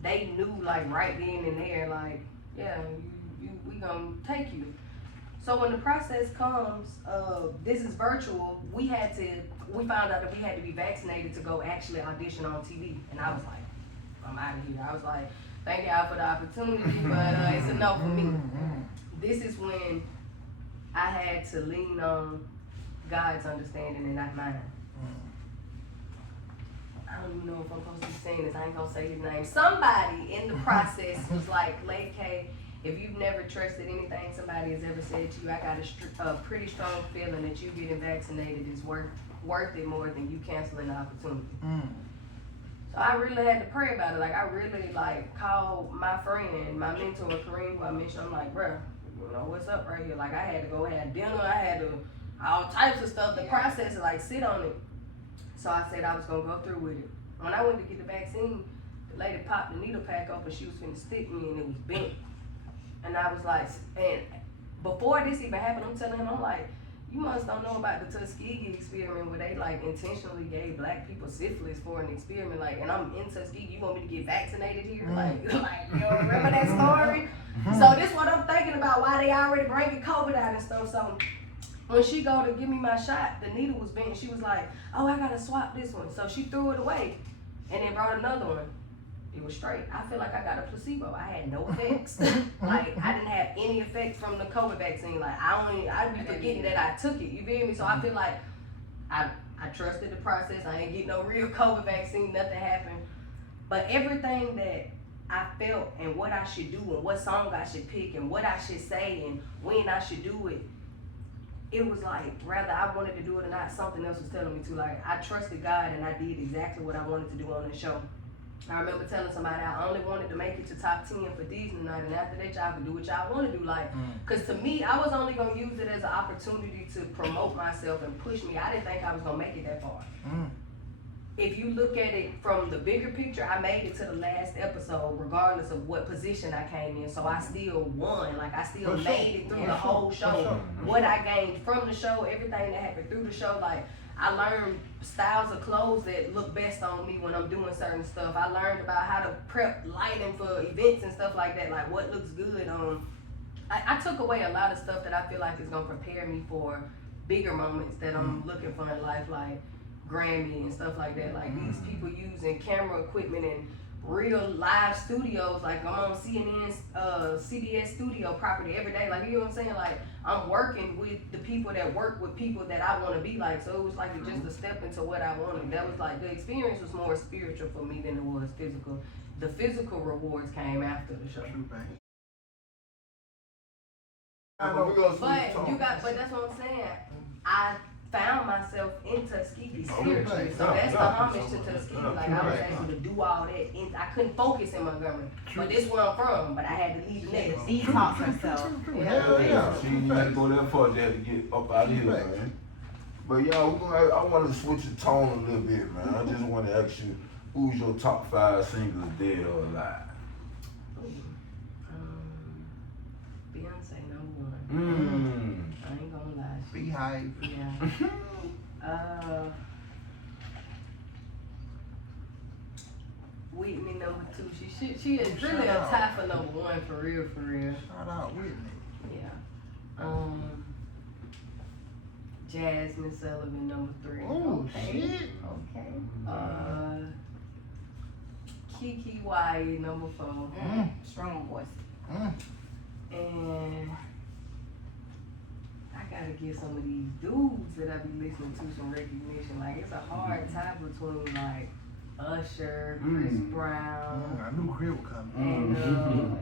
they knew like right then and there, like, yeah, we gonna take you. So when the process comes, this is virtual. We found out that we had to be vaccinated to go actually audition on TV, and I was like, I'm out of here. I was like, thank y'all for the opportunity, but it's a no for me. This is when I had to lean on God's understanding and not mine. I don't even know if I'm supposed to be saying this. I ain't gonna say his name. Somebody in the process was like, LadyK, if you've never trusted anything somebody has ever said to you, I got a pretty strong feeling that you getting vaccinated is worth it more than you canceling the opportunity. So I really had to pray about it. Like, I really called my friend, my mentor, Kareem, who I mentioned. I'm like, bruh, what's up right here? Like, I had to go have dinner. I had to all types of stuff. The process to sit on it. So I said I was gonna go through with it. When I went to get the vaccine, the lady popped the needle pack open. She was finna stick me, and it was bent. And I was like, and before this even happened, I'm telling him, I'm like, you must don't know about the Tuskegee experiment where they intentionally gave black people syphilis for an experiment. And I'm in Tuskegee. You want me to get vaccinated here? You remember that story? So this is what I'm thinking about. Why they already bringing COVID out and stuff. So when she go to give me my shot, the needle was bent. She was like, oh, I gotta swap this one. So she threw it away and then brought another one. It was straight. I feel like I got a placebo. I had no effects. I didn't have any effects from the COVID vaccine. I be forgetting that I took it. You feel me? So I feel like I I trusted the process. I ain't get no real COVID vaccine, nothing happened. But everything that I felt and what I should do and what song I should pick and what I should say and when I should do it, it was like, whether I wanted to do it or not, something else was telling me to. Like, I trusted God and I did exactly what I wanted to do on the show. I remember telling somebody I only wanted to make it to top 10 for Disney night, and after that y'all can do what y'all want to do. Like, cause to me, I was only gonna use it as an opportunity to promote myself and push me. I didn't think I was gonna make it that far. If you look at it from the bigger picture, I made it to the last episode regardless of what position I came in. So I still won. Like, I still made it through the whole show. What I gained from the show, everything that happened through the show, like, I learned styles of clothes that look best on me when I'm doing certain stuff. I learned about how to prep lighting for events and stuff like that, like what looks good on. I took away a lot of stuff that I feel like is gonna prepare me for bigger moments that I'm looking for in life, like Grammy and stuff like that. Like these people using camera equipment and real live studios. Like I'm on CNN's CBS studio property every day. Like, you know what I'm saying? Like, I'm working with the people that work with people that I want to be like. So it was like just a step into what I wanted. That was like, the experience was more spiritual for me than it was physical. The physical rewards came after the show. But that's what I'm saying. I found myself in Tuskegee spiritually, so that's the homage to Tuskegee. Like, I was able to do all that. I couldn't focus in Montgomery, but this where I'm from. But I had to leave the nest. Detox herself. Yeah. She ain't had to go that far just to get up out of here, man. But y'all, I want to switch the tone a little bit, man. I just want to ask you, who's your top 5 singles, dead or alive? Beyonce #1. I ain't gonna lie. Beehive. Yeah. Whitney #2. She is really a tie for #1 for real. Shout out Whitney. Yeah. Jasmine Sullivan #3. Oh, okay. shit. Okay. Kiki Wyatt #4. Strong voice. And I gotta give some of these dudes that I be listening to some recognition. Like, it's a hard tie between like Usher, Chris Brown, I knew Chris was coming. and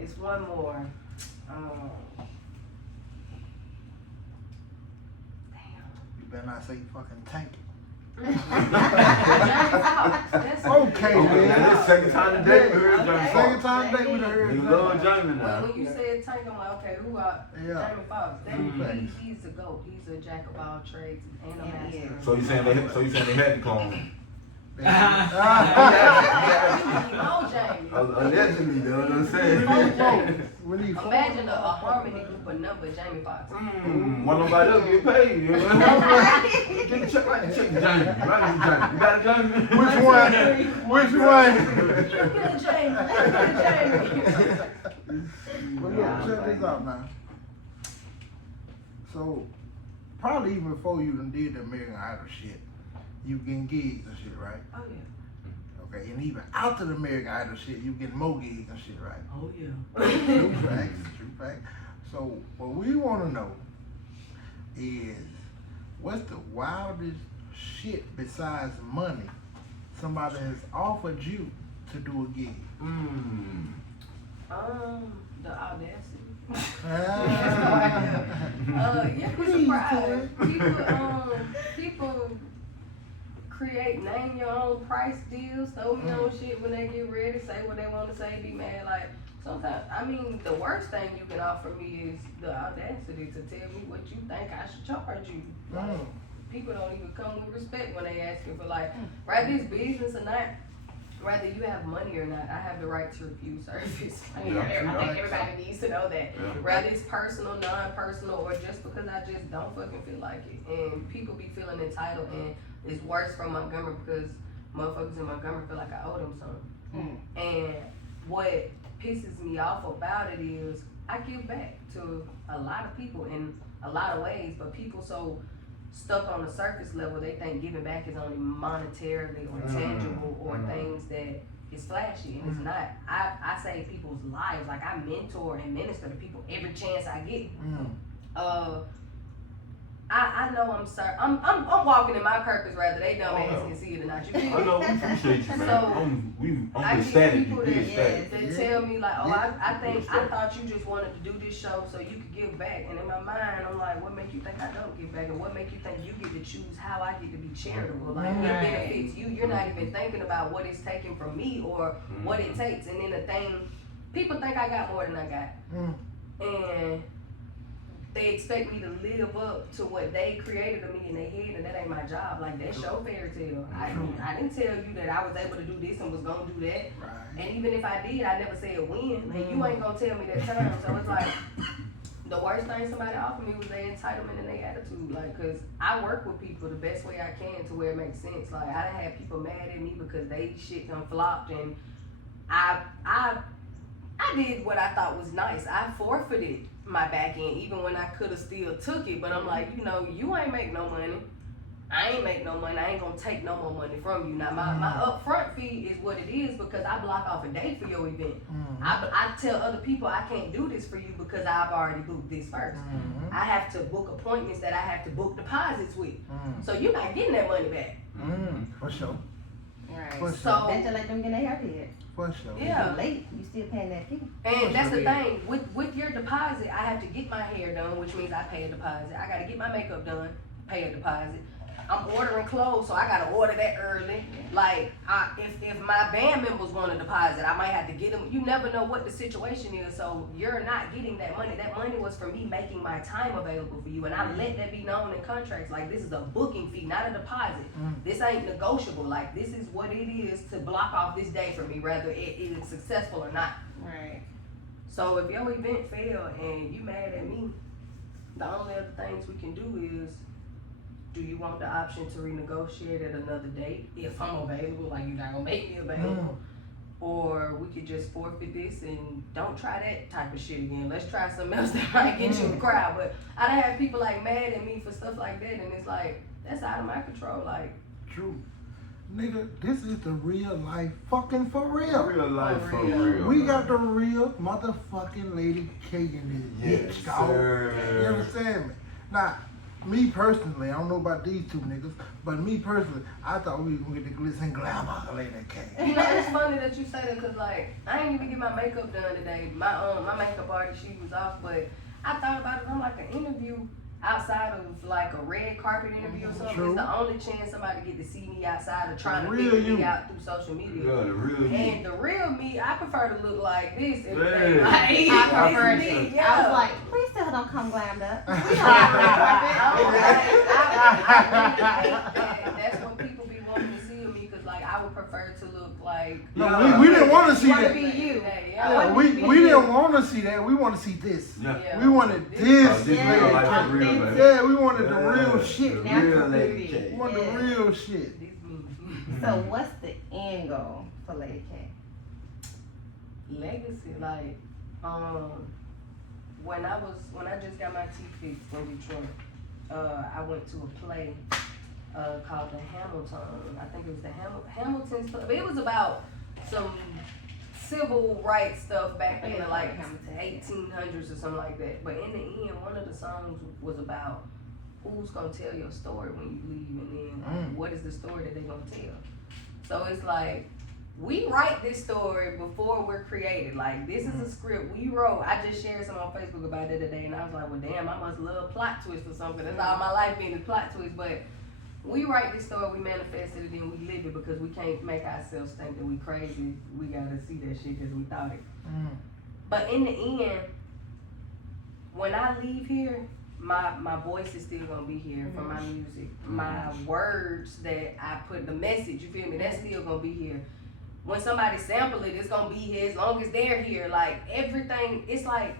it's one more. You better not say fucking Tank. Jamie Foxx. That's Okay, Okay, man. that's the second time today we heard Jamie Okay. Foxx. Second time today we done heard You that. love Jamie now. When you said Tank, I'm like, okay, who are Yeah. Jamie Foxx? He's the GOAT. He's a jack of all trades and a master. So you saying they had to clone him? Allegedly, you know what I'm saying? Imagine a harmony group of number Jamie Foxx. When nobody else get paid, you know? Get a check, write the check to Jamie. Write it to Jamie. You got it, Jamie? Which one? Which one? Good Jamie. But look, check this out now. So, probably even before you done did the American Idol shit, you getting gigs and shit, right? Oh yeah. Okay, and even after the American Idol shit, you getting more gigs and shit, right? Oh yeah. True fact. So, what we want to know is, what's the wildest shit besides money somebody has offered you to do a gig? The audacity. Yeah, You'd be surprised. People create name your own price deals, throw your own shit when they get ready, say what they want to say, be mad. Like, sometimes, I mean, the worst thing you can offer me is the audacity to tell me what you think I should charge you. Like, people don't even come with respect when they ask you for, like, whether it's business or not, whether you have money or not, I have the right to refuse service. I think everybody needs to know that. Whether it's personal, non-personal, or just because I just don't fucking feel like it. And people be feeling entitled, and it's worse from Montgomery because motherfuckers in Montgomery feel like I owe them something. And what pisses me off about it is I give back to a lot of people in a lot of ways, but people so stuck on the surface level, they think giving back is only monetarily or tangible or things that is flashy, and it's not. I save people's lives. Like, I mentor and minister to people every chance I get. I know I'm sorry. I'm walking in my purpose, rather they dumb ass can see it or not. You feel I me? know, we appreciate you, man. So, I I'm get ecstatic. people You that- did ecstatic. They tell me like, oh, I think I Yeah. thought you just wanted to do this show so you could give back. And in my mind, I'm like, what make you think I don't give back? And what make you think you get to choose how I get to be charitable? Like it Right. benefits you. You're not even thinking about what it's taking from me or what it takes. And then the thing, people think I got more than I got, and they expect me to live up to what they created of me in their head, and that ain't my job. Like that's your fairy tale. I didn't tell you that I was able to do this and was gonna do that. Right. And even if I did, I never said when. And you ain't gonna tell me that time. So it's like the worst thing somebody offered me was their entitlement and their attitude. Like, cause I work with people the best way I can to where it makes sense. Like I done had people mad at me because they shit done flopped, and I did what I thought was nice. I forfeited my back end, even when I could have still took it. But I'm like, you know, you ain't make no money. I ain't make no money. I ain't gonna take no more money from you. Now my upfront fee is what it is because I block off a day for your event. I tell other people I can't do this for you because I've already booked this first. I have to book appointments that I have to book deposits with. So you're not getting that money back. For sure. Right. For So sure. that's just like them getting their hair did. For sure. Yeah. You late, you still paying that fee. And that's the thing, with your deposit, I have to get my hair done, which means I pay a deposit. I gotta get my makeup done, pay a deposit. I'm ordering clothes, so I gotta order that early. Like, if my band members want a deposit, I might have to get them. You never know what the situation is, so you're not getting that money. That money was for me making my time available for you, and I let that be known in contracts. Like, this is a booking fee, not a deposit. This ain't negotiable. Like, this is what it is to block off this day for me, whether it is successful or not. Right. So if your event failed and you mad at me, the only other things we can do is, do you want the option to renegotiate at another date if I'm available? Like, you're not gonna make me available. Or we could just forfeit this and don't try that type of shit again. Let's try something else that might get you a crowd. But I done have people like mad at me for stuff like that, and it's like, that's out of my control. Like, True. Nigga, this is the real life fucking for real. Real life For for real. real. We man. got the real motherfucking LadyK in this Yes, bitch, dog. sir. You understand me? Now, me personally, I don't know about these two niggas, but me personally, I thought we was gonna get the glitz and glamour of LadyK. you know, it's funny that you say that because, like, I ain't even get my makeup done today. My makeup artist, she was off, but I thought about it. I'm like, an interview outside of like a red carpet interview or something. True. It's the only chance somebody get to see me outside of trying to Real figure me you. out through social media. Yeah, the real you. And the real me, I prefer to look like this. And Yeah. like, I prefer this it. me, yeah. I was like, please tell her don't come glammed up. We don't I think that's what people be wanting to see of me, because like I would prefer to look like. No, we didn't want to see wanna that. be you. Yeah, we didn't want to see that. We want to see this. Yeah. We wanted Oh, this. this Yeah. real life, real life. Yeah, we wanted the Yeah, real shit. the Now real for LadyK. baby. We wanted the Yeah. real shit. This me. So what's the end goal for LadyK? Legacy, like, when I just got my teeth fixed in Detroit, I went to a play called the Hamilton. I think it was the Hamilton's Club. It was about some civil rights stuff back in the like 1800s or something like that. But in the end, one of the songs was about who's gonna tell your story when you leave, and then what is the story that they're gonna tell. So it's like, we write this story before we're created. Like, this is a script we wrote. I just shared some on Facebook about it today, and I was like, well, damn, I must love plot twist or something. That's all my life been is plot twist. But we write this story, we manifest it, and then we live it, because we can't make ourselves think that we crazy. We gotta see that shit as we thought it. But in the end, when I leave here, my voice is still gonna be here for my music. My words that I put, the message, you feel me, that's still gonna be here. When somebody sample it, it's gonna be here as long as they're here. Like, everything, it's like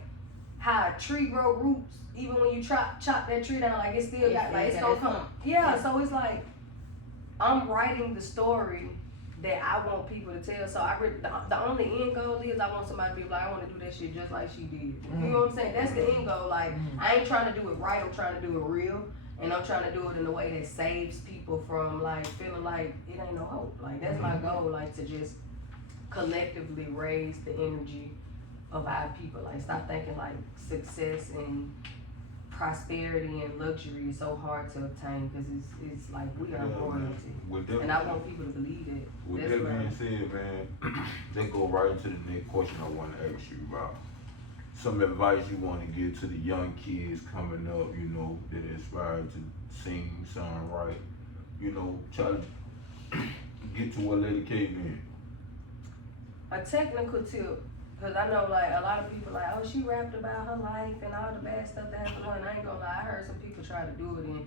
how a tree grow roots. Even when you chop that tree down, like, it still got, like, it's gonna come. Yeah, so it's like, I'm writing the story that I want people to tell. So the only end goal is I want somebody to be like, I want to do that shit just like she did. You know what I'm saying? That's the end goal. Like, I ain't trying to do it right, I'm trying to do it real. And I'm trying to do it in a way that saves people from, like, feeling like it ain't no hope. Like, that's my goal, like, to just collectively raise the energy of our people. Like, stop thinking, like, success and prosperity and luxury is so hard to obtain because it's like we are royalty. And I want people to believe it. With that being said, man, let's go right into the next question I want to ask you about. Some advice you want to give to the young kids coming up, you know, that are inspired to sing, sound right, you know, try to get to what LadyK been. A technical tip, because I know like a lot of people like, oh, she rapped about her life and all the bad stuff that happened to her, and I ain't gonna lie, I heard some people try to do it, and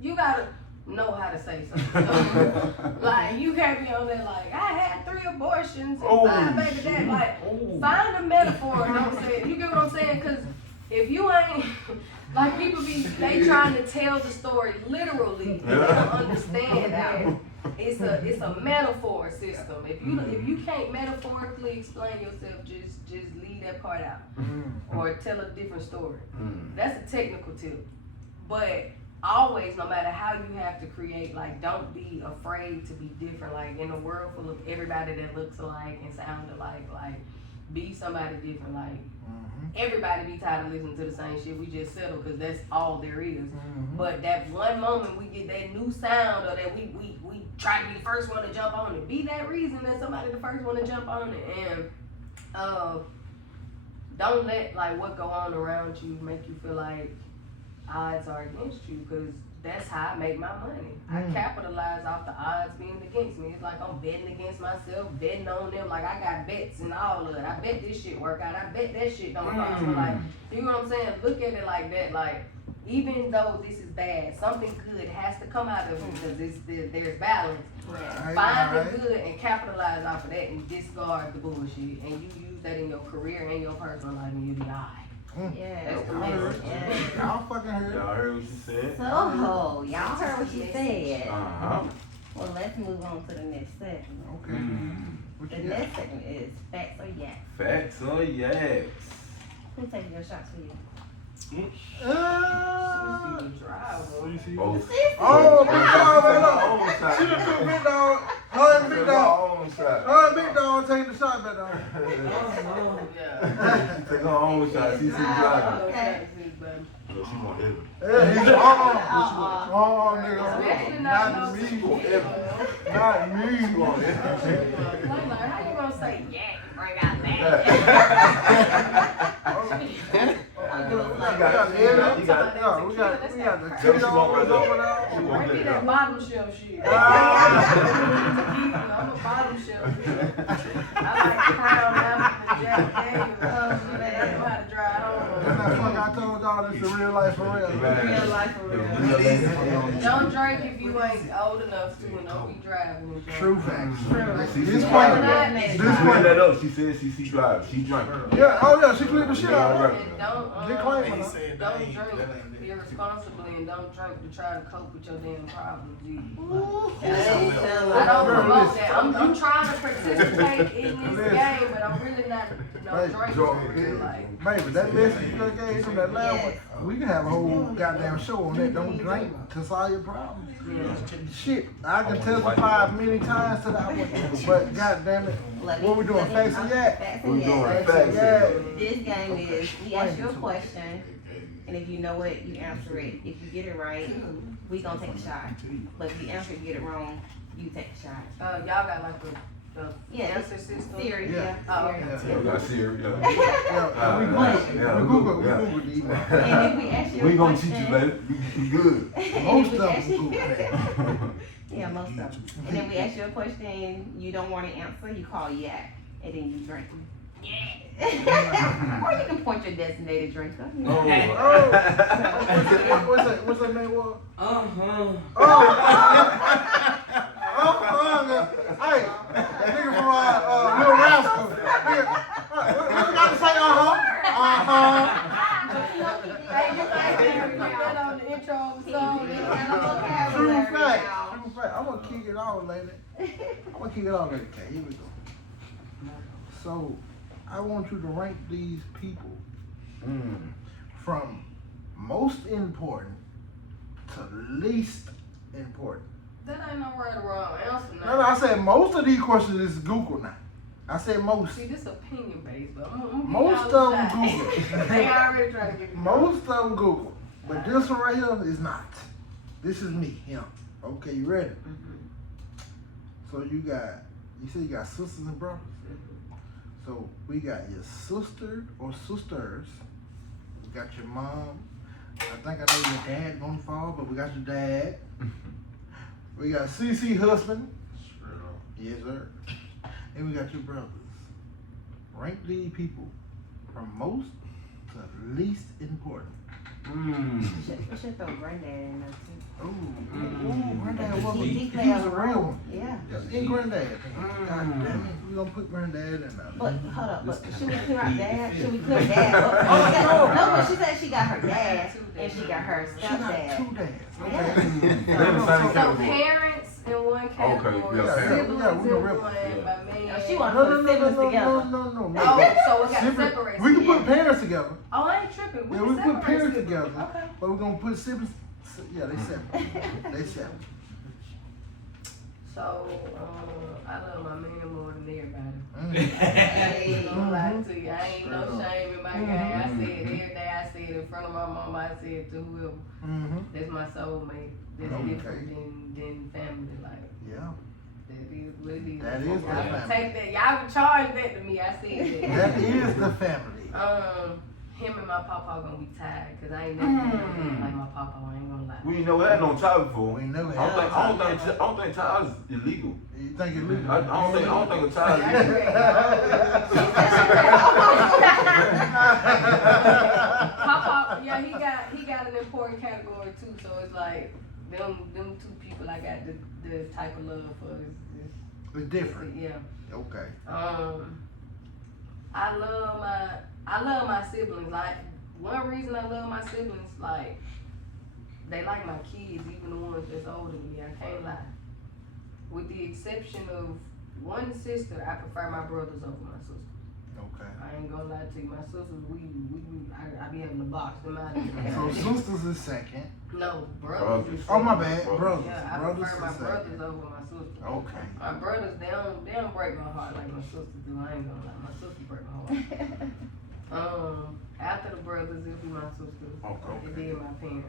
you gotta know how to say something. Like, you can't be on there like, I had 3 abortions and 5 baby daddies. Like, find a metaphor, don't say it. You get what I'm saying? Because if you ain't, like, people they trying to tell the story literally, and they don't understand that it's a metaphor system. If you can't metaphorically explain yourself, just leave that part out. Or tell a different story. That's a technical tip. But always, no matter how you have to create, like, don't be afraid to be different. Like, in a world full of everybody that looks alike and sound alike, like, be somebody different. Like, everybody be tired of listening to the same shit. We just settle because that's all there is. But that one moment we get that new sound, or that we try to be the first one to jump on it, be that reason that somebody the first one to jump on it. And don't let, like, what go on around you make you feel like odds are against you, because that's how I make my money. I capitalize off the odds being against me. It's like I'm betting against myself, betting on them. Like, I got bets and all of it. I bet this shit work out. I bet that shit don't cost me. Like, you know what I'm saying? Look at it like that. Like, even though this is bad, something good has to come out of it because there's balance. Find the good and capitalize off of that and discard the bullshit. And you use that in your career and your personal life, and you'll be alright. Yeah. Y'all fucking heard. Y'all heard what she said? So, y'all heard what she said. Well, let's move on to the next segment. Okay. What The you got? next segment is facts or yaks. Facts or yaks? Who's taking your shots for you? Oh, Oh, big dog, she done took big dog. Her and big dog. Her and big dog taking the shot, big dog. She took her own shot. She driving. Okay. So she gonna hit him. Yeah, he's nigga. Not me. Not me. She gonna hit him. Like, how you gonna say yak and bring out that? We got the Tito's over there. Bring me that bottom shelf shit. I'm a bottom shelf shit. I like Crown Apple, the Jack Daniels. I know how to dry it on. That's that fuck I told y'all, this is real life for real. Real life for real. Don't drink if you ain't old enough to, and don't be driving and drink. True facts. She This cleaned point, that up. She said she drive. She drank. yeah, oh yeah, she cleaned the shit out. And don't drink irresponsibly, and don't drink to try to cope with your damn problems either. I don't promote that. I'm trying to participate in this game, but I'm really not drinking. Like, Baby, that lesson you just gave from that last one, we can have a whole goddamn show on that. Don't drink to solve your problems. Shit, I can testify many times to that one, but goddamn it, what we doing, facts or yak? Facts We or doing yak. facts or yak. This game is, we ask you a question, and if you know it, you answer it. If you get it right, we gonna take a shot. But if you answer it and get it wrong, you take a shot. y'all got like the Yeah, answer system. Theory, Yeah. yeah. Oh, okay. Yeah, I see her. Yeah, we Google the email. And if we ask you a We gonna question, teach you, baby. We good. and Most if of we ask them you, Google. yeah, most of them. And then we ask you a question, you don't want to answer, you call yak, and then you drink. Yeah. Or you can point your designated drinker. What's that name was? Hey, nigga from Little Rascal. What you got to say? Hey, you guys can put that on the intro of the song. True fact. I'm gonna kick it off, lady. Okay, here we go. So, I want you to rank these people from most important to least important. That ain't no right or wrong answer. No, I said most of these questions is Google now. I said most. See, this opinion based, but I'm Most of them Google. They already trying to get me. Most of them Google. But this one right here is not. This is me, him. Okay, you ready? So you said you got sisters and brothers? So we got your sister or sisters. We got your mom. I think I know your dad gonna fall, but we got your dad. We got CC husband. Yes, sir. And we got your brothers. Rank these people from most to least important. You should throw granddad in there too. Ooh, granddad, He he plays was a real one. Yeah. And granddad. God damn it, we gonna put granddad in there. But hold up, but should we clear out dad? Should we clear dad up? No, but she said she got her dad and she got her She got stepdad. two dads. Yeah. They're in the same So category. parents in one category, yeah, siblings yeah, we in can one, rip- but man. No, she want- No, Siblings together. no. Oh, so we got Sibling- separate. We can put parents together. Oh, I ain't tripping. We Yeah, can we put separate parents siblings. together. Okay. But we're gonna put siblings. Yeah, they separate. They separate. So, I love my man more than everybody. I Mm. ain't gonna lie to you. I ain't no shame in my game. I say it every day. I say it in front of my mama. I say it to whoever. Mm-hmm. That's my soulmate. That's Okay. different than family. Like, Yeah. that is what it is. That is the Y'all family. take that. Y'all would charge that to me. I said that. That is the family. Him and my papa gonna be tired. Cause I ain't never been like my papa. I ain't gonna lie. We ain't never had no child before. We never I had. don't think child is illegal. You think it's legal? I don't think a child is illegal. Papa, yeah, he got an important category too. So it's like them two people I got the type of love for is It's different. yeah. Okay. I love my siblings. Like one reason I love my siblings, like they like my kids, even the ones that's older than me. I can't lie. With the exception of one sister, I prefer my brothers over my sisters. Okay. I ain't gonna lie to you. My sisters, I be having to box them out. So sisters is second. No, brothers. is Oh my second. bad, brothers. Yeah, I Brothers prefer my is second. brothers over my sisters. Okay. My brothers, they don't break my heart like my sisters do. I ain't gonna lie, my sisters break my heart. After the brothers, it'll be my sisters. Okay. It did my parents.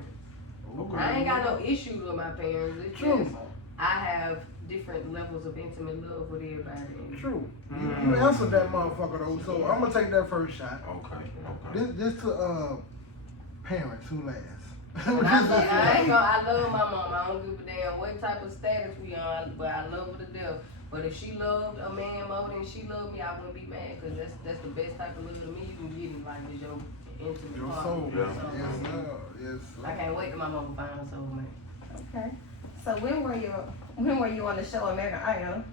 Okay. I ain't got no issues with my parents. It's True. just I have different levels of intimate love with everybody. True. You answered that motherfucker though, so I'm gonna take that first shot. Okay. This to parents who last. I love my mom. I don't give a damn what type of status we on, but I love her to death. But if she loved a man more than she loved me, I wouldn't be mad, because that's the best type of love to me you can get in life, is your intimate Your partner. soul. Yeah. Yes, sir. Yes, sir. I can't wait till my mama find her soulmate. Okay. So when were you on the show American Idol?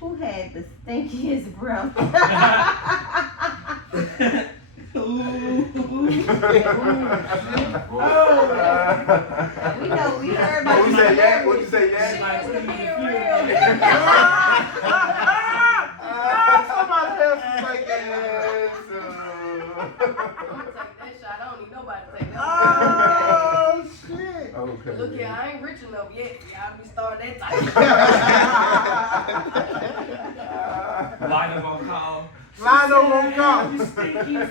Who had the stinkiest breath? We heard about What you say, Yak? What you say, Yak? She used to be real. Somebody have some fake ass. I'm gonna take that shot. I don't need nobody to take that. Oh shit. Okay. Look here, I ain't rich enough yet. Y'all be starting that type. Lionel gonna call. Lionel won't come. You stinky. That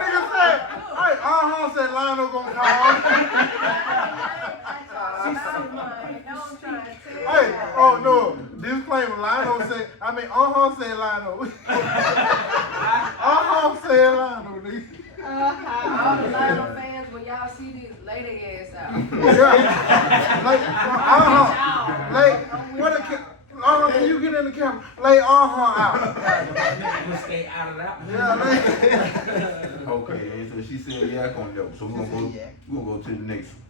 nigga said, hey, said Lionel gonna call. Hey, oh no, disclaimer, Lionel said, said Lionel. Said Lionel, nigga. All the Lionel fans, when y'all see this, lay their ass out. Yeah. Like, what a can you get in the camera? Lay out. We'll stay out of that one. Yeah, Okay, so she said Yak on that one. So we're gonna go to the next one.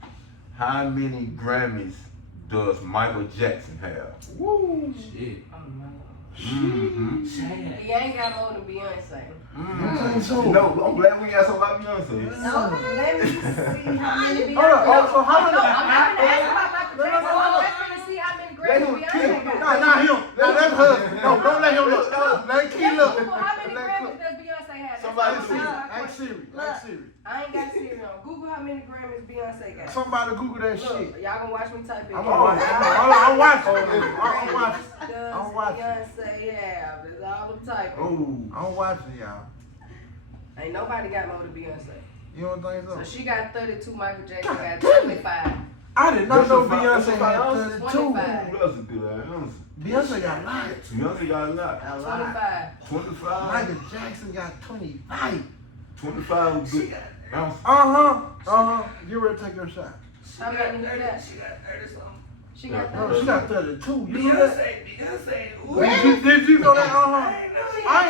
How many Grammys does Michael Jackson have? Woo. Shit. Mm-hmm. Sad. He ain't got more than Beyonce. No, I'm glad we got some about Beyonce. No, let me see how many Hold on. Oh, so how many? I'm not gonna ask about Michael Jackson. I'm just gonna see how many Grammys Beyonce got. Not him. Let her. No, don't let him look. Let Key look. How many Grammys does Beyonce have? Somebody That's see. my Hey, Ask Siri. Ask Siri. I ain't got Siri on. Google how many Grammys Beyonce got. Somebody Google that Look, shit. y'all gonna watch me type it. I'm watching. I'm watching. Does I'm watching. Beyonce have? That's all I'm typing. Oh. I'm watching y'all. Ain't nobody got more than Beyonce. You don't think so? So she got 32, Michael Jackson got 25. I did not know That's Beyonce a had five. 32. 25. That's a good answer. Beyonce got lots. Beyonce got a lot. A lot. 25. 25. Michael Jackson got 25. 25 was good. Get ready to take your shot. How many you got? She got 30 something. She got No, 30. she got 32. You know that? Beyonce. Did you know that? I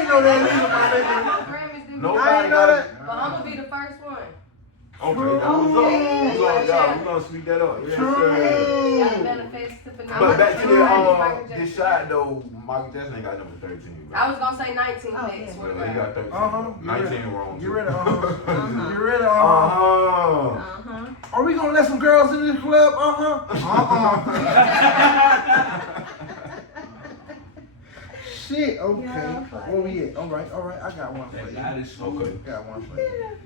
ain't know that How either, my many nigga. Grammys did Nobody I ain't know got that. But I'm gonna be the first one. Okay, that was up. We're gonna speed that up. Yes, sir. Gotta manifest to finesse. But back to Michael the Jackson. shot though, Michael Jackson ain't got number 13. Bro. I was gonna say 19 Oh, next. yeah. What Well, he about? got 13. Get 19 ready. wrong. Get too. ready. Uh-huh. Get ready. Uh-huh. Are we gonna let some girls in this club? Shit. Okay. Yeah, Where we at? All right. I got one for That you. guy is Okay. Got one for you.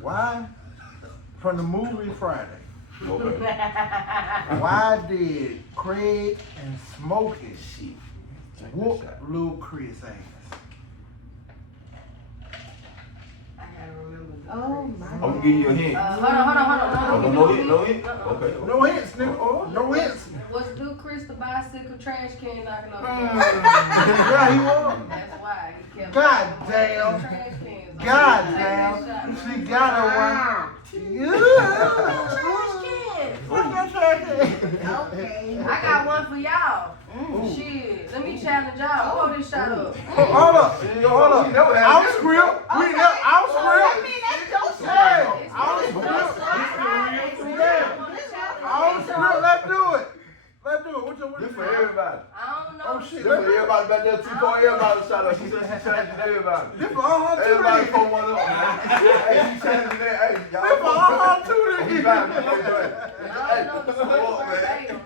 Why? From the movie Friday. Okay. Why did Craig and Smokey whoop Lil Chris ass? I gotta remember. Oh my. I'm gonna give you a hint. Hold on. No hint? Okay. No hints, nigga. No hints. Was Lil Chris the bicycle trash can knocking over? Yeah, he was. That's why he kept. God knocking damn. over trash cans. God Take damn. that shot, She man. got her one. Yeah. Trash can. What's that trash can? Okay. I got one for y'all. Ooh. Shit, let me challenge y'all. Hold this shot up. Hold up. I was script. I was I script. mean, that's your shot. Hey, I was It's script. your shot. I was script. Let's do it. This for everybody. I don't know. Oh, shit. This for everybody back there. 2-4 everybody shot up. She said she challenging everybody. This for Everybody two put one up. Hey, she challenging that. Hey, y'all. This for We two back. I don't know the script verbatim.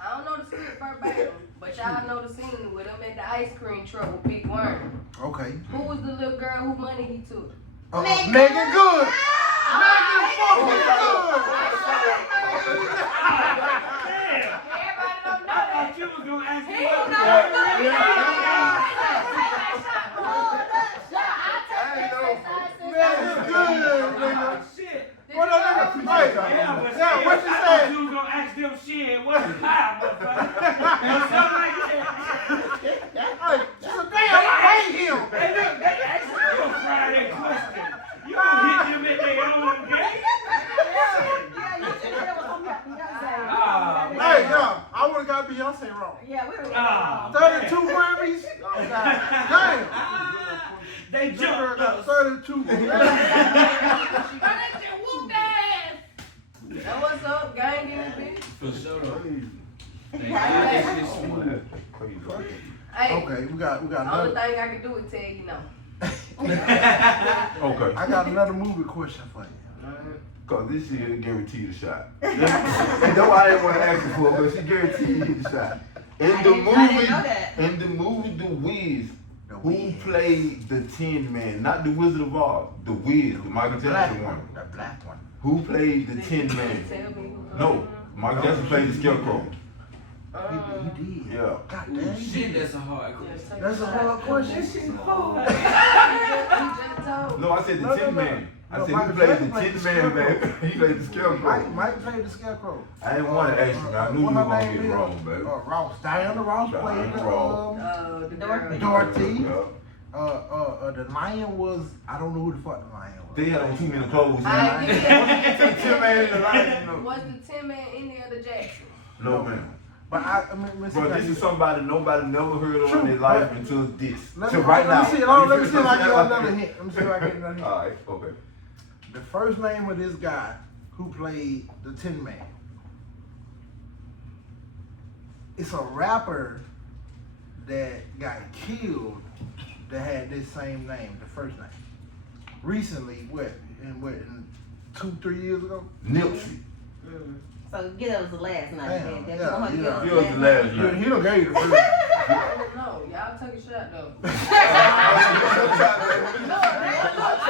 I don't know the script verbatim, but y'all know the scene with him at the ice cream truck with Big Worm. Okay. Who was the little girl whose money he took? Megan Good. Megan fucking Good. Everybody don't know I that. thought you was gonna ask me He what don't know. Megan Good, nigga. shit. What up, nigga? Hey, Yeah, but yeah, shit, what you I say? thought you was gonna ask them shit. What's the high, motherfucker? Or something like that. Hey, she said, damn, I hate him. Hey, look, they asked you a Friday question. You gonna hit them at their own game? Hey, yo, I would have got Beyonce wrong. Yeah, we were. Ah, 32 Grammys? Oh, God. Damn. they This girl jumped got us. 32 Grammys. That what's up, gang in this bitch? For sure. Hey, Okay, we got the only another. thing I can do is tell you no. Okay. I got another movie question for you. Cause this shit guaranteed a shot. That's why I didn't want to ask her for it, but she guaranteed you hit the shot. In I the didn't know that. movie The Wiz, The who Wiz. played the Tin Man? Not the Wizard of Oz, the Wiz, the Michael Jackson one. The black one. Who played the Tin Man? Tell me who. No, Michael Jackson played the Scarecrow. He did. Yeah. God damn. Shit, that's a hard question. That's a hard question. No, I said the No, Tin no, no. Man. I No, said Michael who played Jackson the played Tin the Man, Scarecrow. man. He played the Scarecrow. Mike played the Scarecrow. I didn't want to ask you. I knew you What were her gonna name get is? it wrong, baby. Ross. Diana Ross Diana played the Ross. The Dorothy. Dorothy. Yeah. The lion was, I don't know who the fuck the lion was. They had on too many clothes. I give The Tin Man and the Lion, you know. Was the Tin Man any other Jackson? No, man. But I mean, listen, Bro, this is somebody nobody never heard of True, in their life but- until this. let So me, right now. let me see if I get another hint. Let me see if I get another hint. Alright, okay. The first name of this guy who played the Tin Man. It's a rapper that got killed that had this same name, the first name. Recently, in 2-3 years ago? Nipsey. So get us the last name. Damn, Then. yeah, You want to yeah. He was the last He year. don't gave you the first. I don't know. Y'all take a shot though. I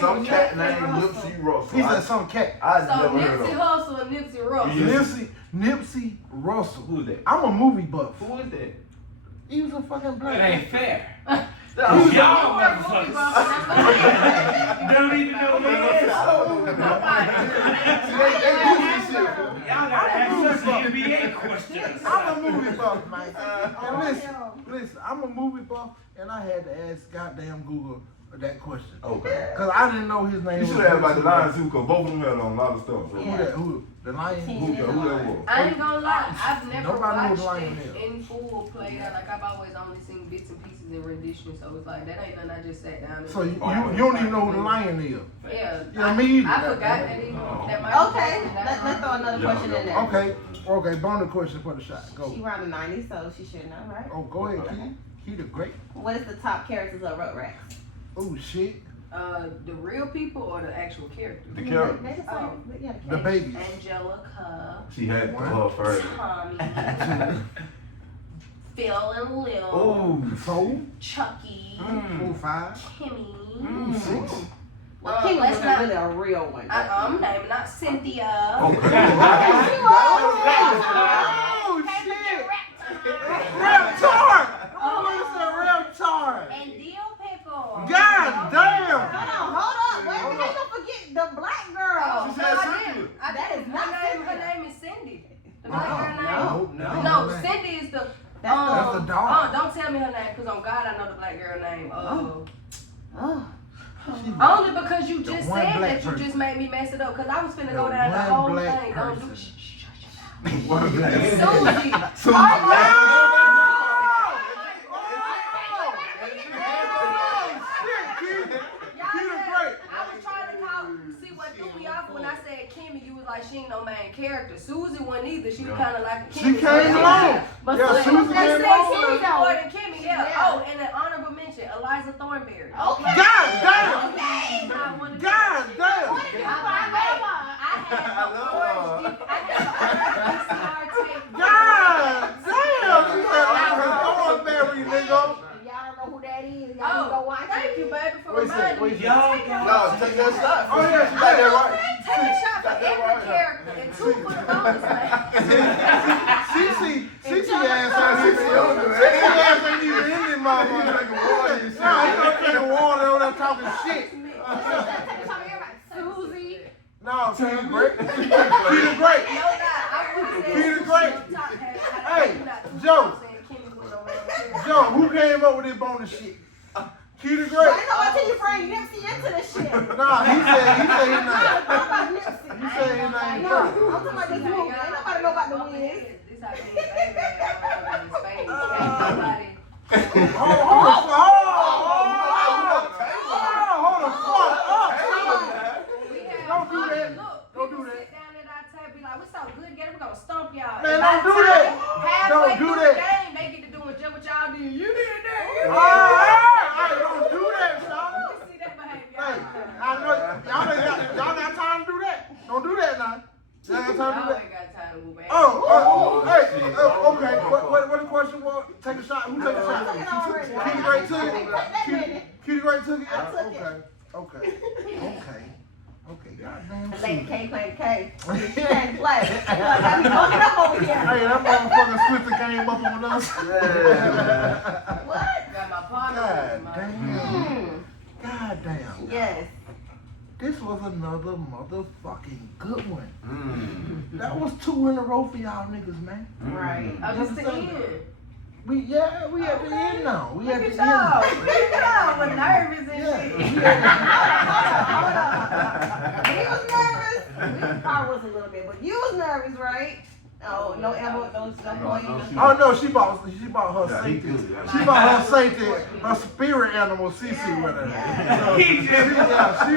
some cat named Nipsey Russell. He said some cat. I So never heard Nipsey of. Hussle and Nipsey Russell. Yeah. Nipsey Russell. Who is that? I'm a movie buff. Who is that? He was a fucking It black. ain't fair. Oh, Y'all motherfuckers don't even know who it is. Y'all gotta ask us NBA questions. I'm a movie buff, man. And listen, I'm a movie buff, and I had to ask goddamn Google that question. Okay. Cause I didn't know his name. You should have about the Lions too, cause both of them had on a lot of stuff. So. Yeah. Who? The Lion? Who that was? I ain't gonna lie, I've never Nobody knows watched Lion it Hill. in full played out. Like I've always only seen bits and pieces in rendition, so it's like that ain't nothing I just sat down and So you don't even know who the Lion is? Yeah. Yeah, me either. I forgot that even that might Okay, let's throw another question in there. Okay, bonus question for the shot. Go. She around the 90s, so she should know, right? Oh, go ahead, Key. Key the Great. What is the top characters of Rugrats? Oh shit. The real people or the actual characters? The character. The babies. Angelica, She had to her first. Tommy, Phil and Lil, Oh, 4, Chucky, 4, 5, Kimmy. 6. Well, Kim let's was not- really a real one. I'm naming not Cynthia. Okay. Oh shit. Reptar. Oh, it's a Reptar. And Dill Pickle. God damn. Hold on. Wait, we ain't gonna forget the black girl. Oh, She no, said I Cynthia. didn't. I That didn't. is not Her Cynthia. name is Cindy. The black girl name. No. No, Cindy is the. That's the dog. Don't tell me her name, cause on God I know the black girl name. Oh. Only because you The just one said black that you person. just made me mess it up. Cause I was finna The go down the one whole black thing. Don't do person. One of them. Susie. I was trying to see what threw me off when I said Kimmy. You was like, she ain't no main character. Susie wasn't either. She was kind of like a Kimmy. She came along. But Yeah, Susie Susie They came said along. she was more than Kimmy, yeah. Yeah. Oh, and an honorable mention, Eliza Thornberry. Okay. God damn. I wanted to- God damn. What did you I find out? had the orange VCR tape. God damn. She said Liza Thornberry, nigga. Y'all don't know who that is. Y'all go Oh, watch thank it. you, baby, for Wait a second, reminding me. Y'all Take got- No, take that shot. Oh, yeah, she got that right. Take a shot for every character and 2 for the bonus man. Cece ass ain't even in this motherfucker. Nah, he gonna drink water over there talking shit. Susie. No, she the great. She the great. No, I would have said Peter Gray. Hey, Joe. Joe. Joe, who came up with this bonus shit? Key the I Great. know until you bring Nipsey into this shit. Nah, he said his I name. don't know about Nipsey. He said his name No, I'm first. talking about this movie. Ain't nobody know about the Wiz. This how me and baby had in space. Ain't nobody. Hold the fuck up. We had Don't do fun. that. Look, Don't do people that. sit down at our table, be like, we so good together, we gonna stomp y'all. Man, And by don't the do time that. Halfway Don't do through that. the game, they get to doing just what y'all did. You did that. You did Alright, don't do that, that. son. We see that behavior. Hey, I know y'all got time to do that. Don't do that now. Y'all got time to do Y'all that. ain't got time to move back. Okay. What the question was? Take a shot. Who take a shot? I took it already. Key the Great took Take that it. minute. Key the Great took it. I took it. Okay. Goddamn. Lady K playing K. She ain't play. I got me fucking up over here. Hey, that motherfucker Swifty came up on us. What? Got my partner. God my- damn. God damn. Yes. This was another motherfucking good one. Mm. That was 2 in a row for y'all niggas, man. Right. Oh, this the end. We at the end now. We at Look the at end. y'all. Look at y'all. We're nervous and Yeah. shit. we at He was nervous. We probably was a little bit, but you was nervous, right? Oh, no elbow, no point. Oh no, she bought her Yeah, he safety. good, yeah. She bought her safety, her spirit animal Cece with her. So, He just- she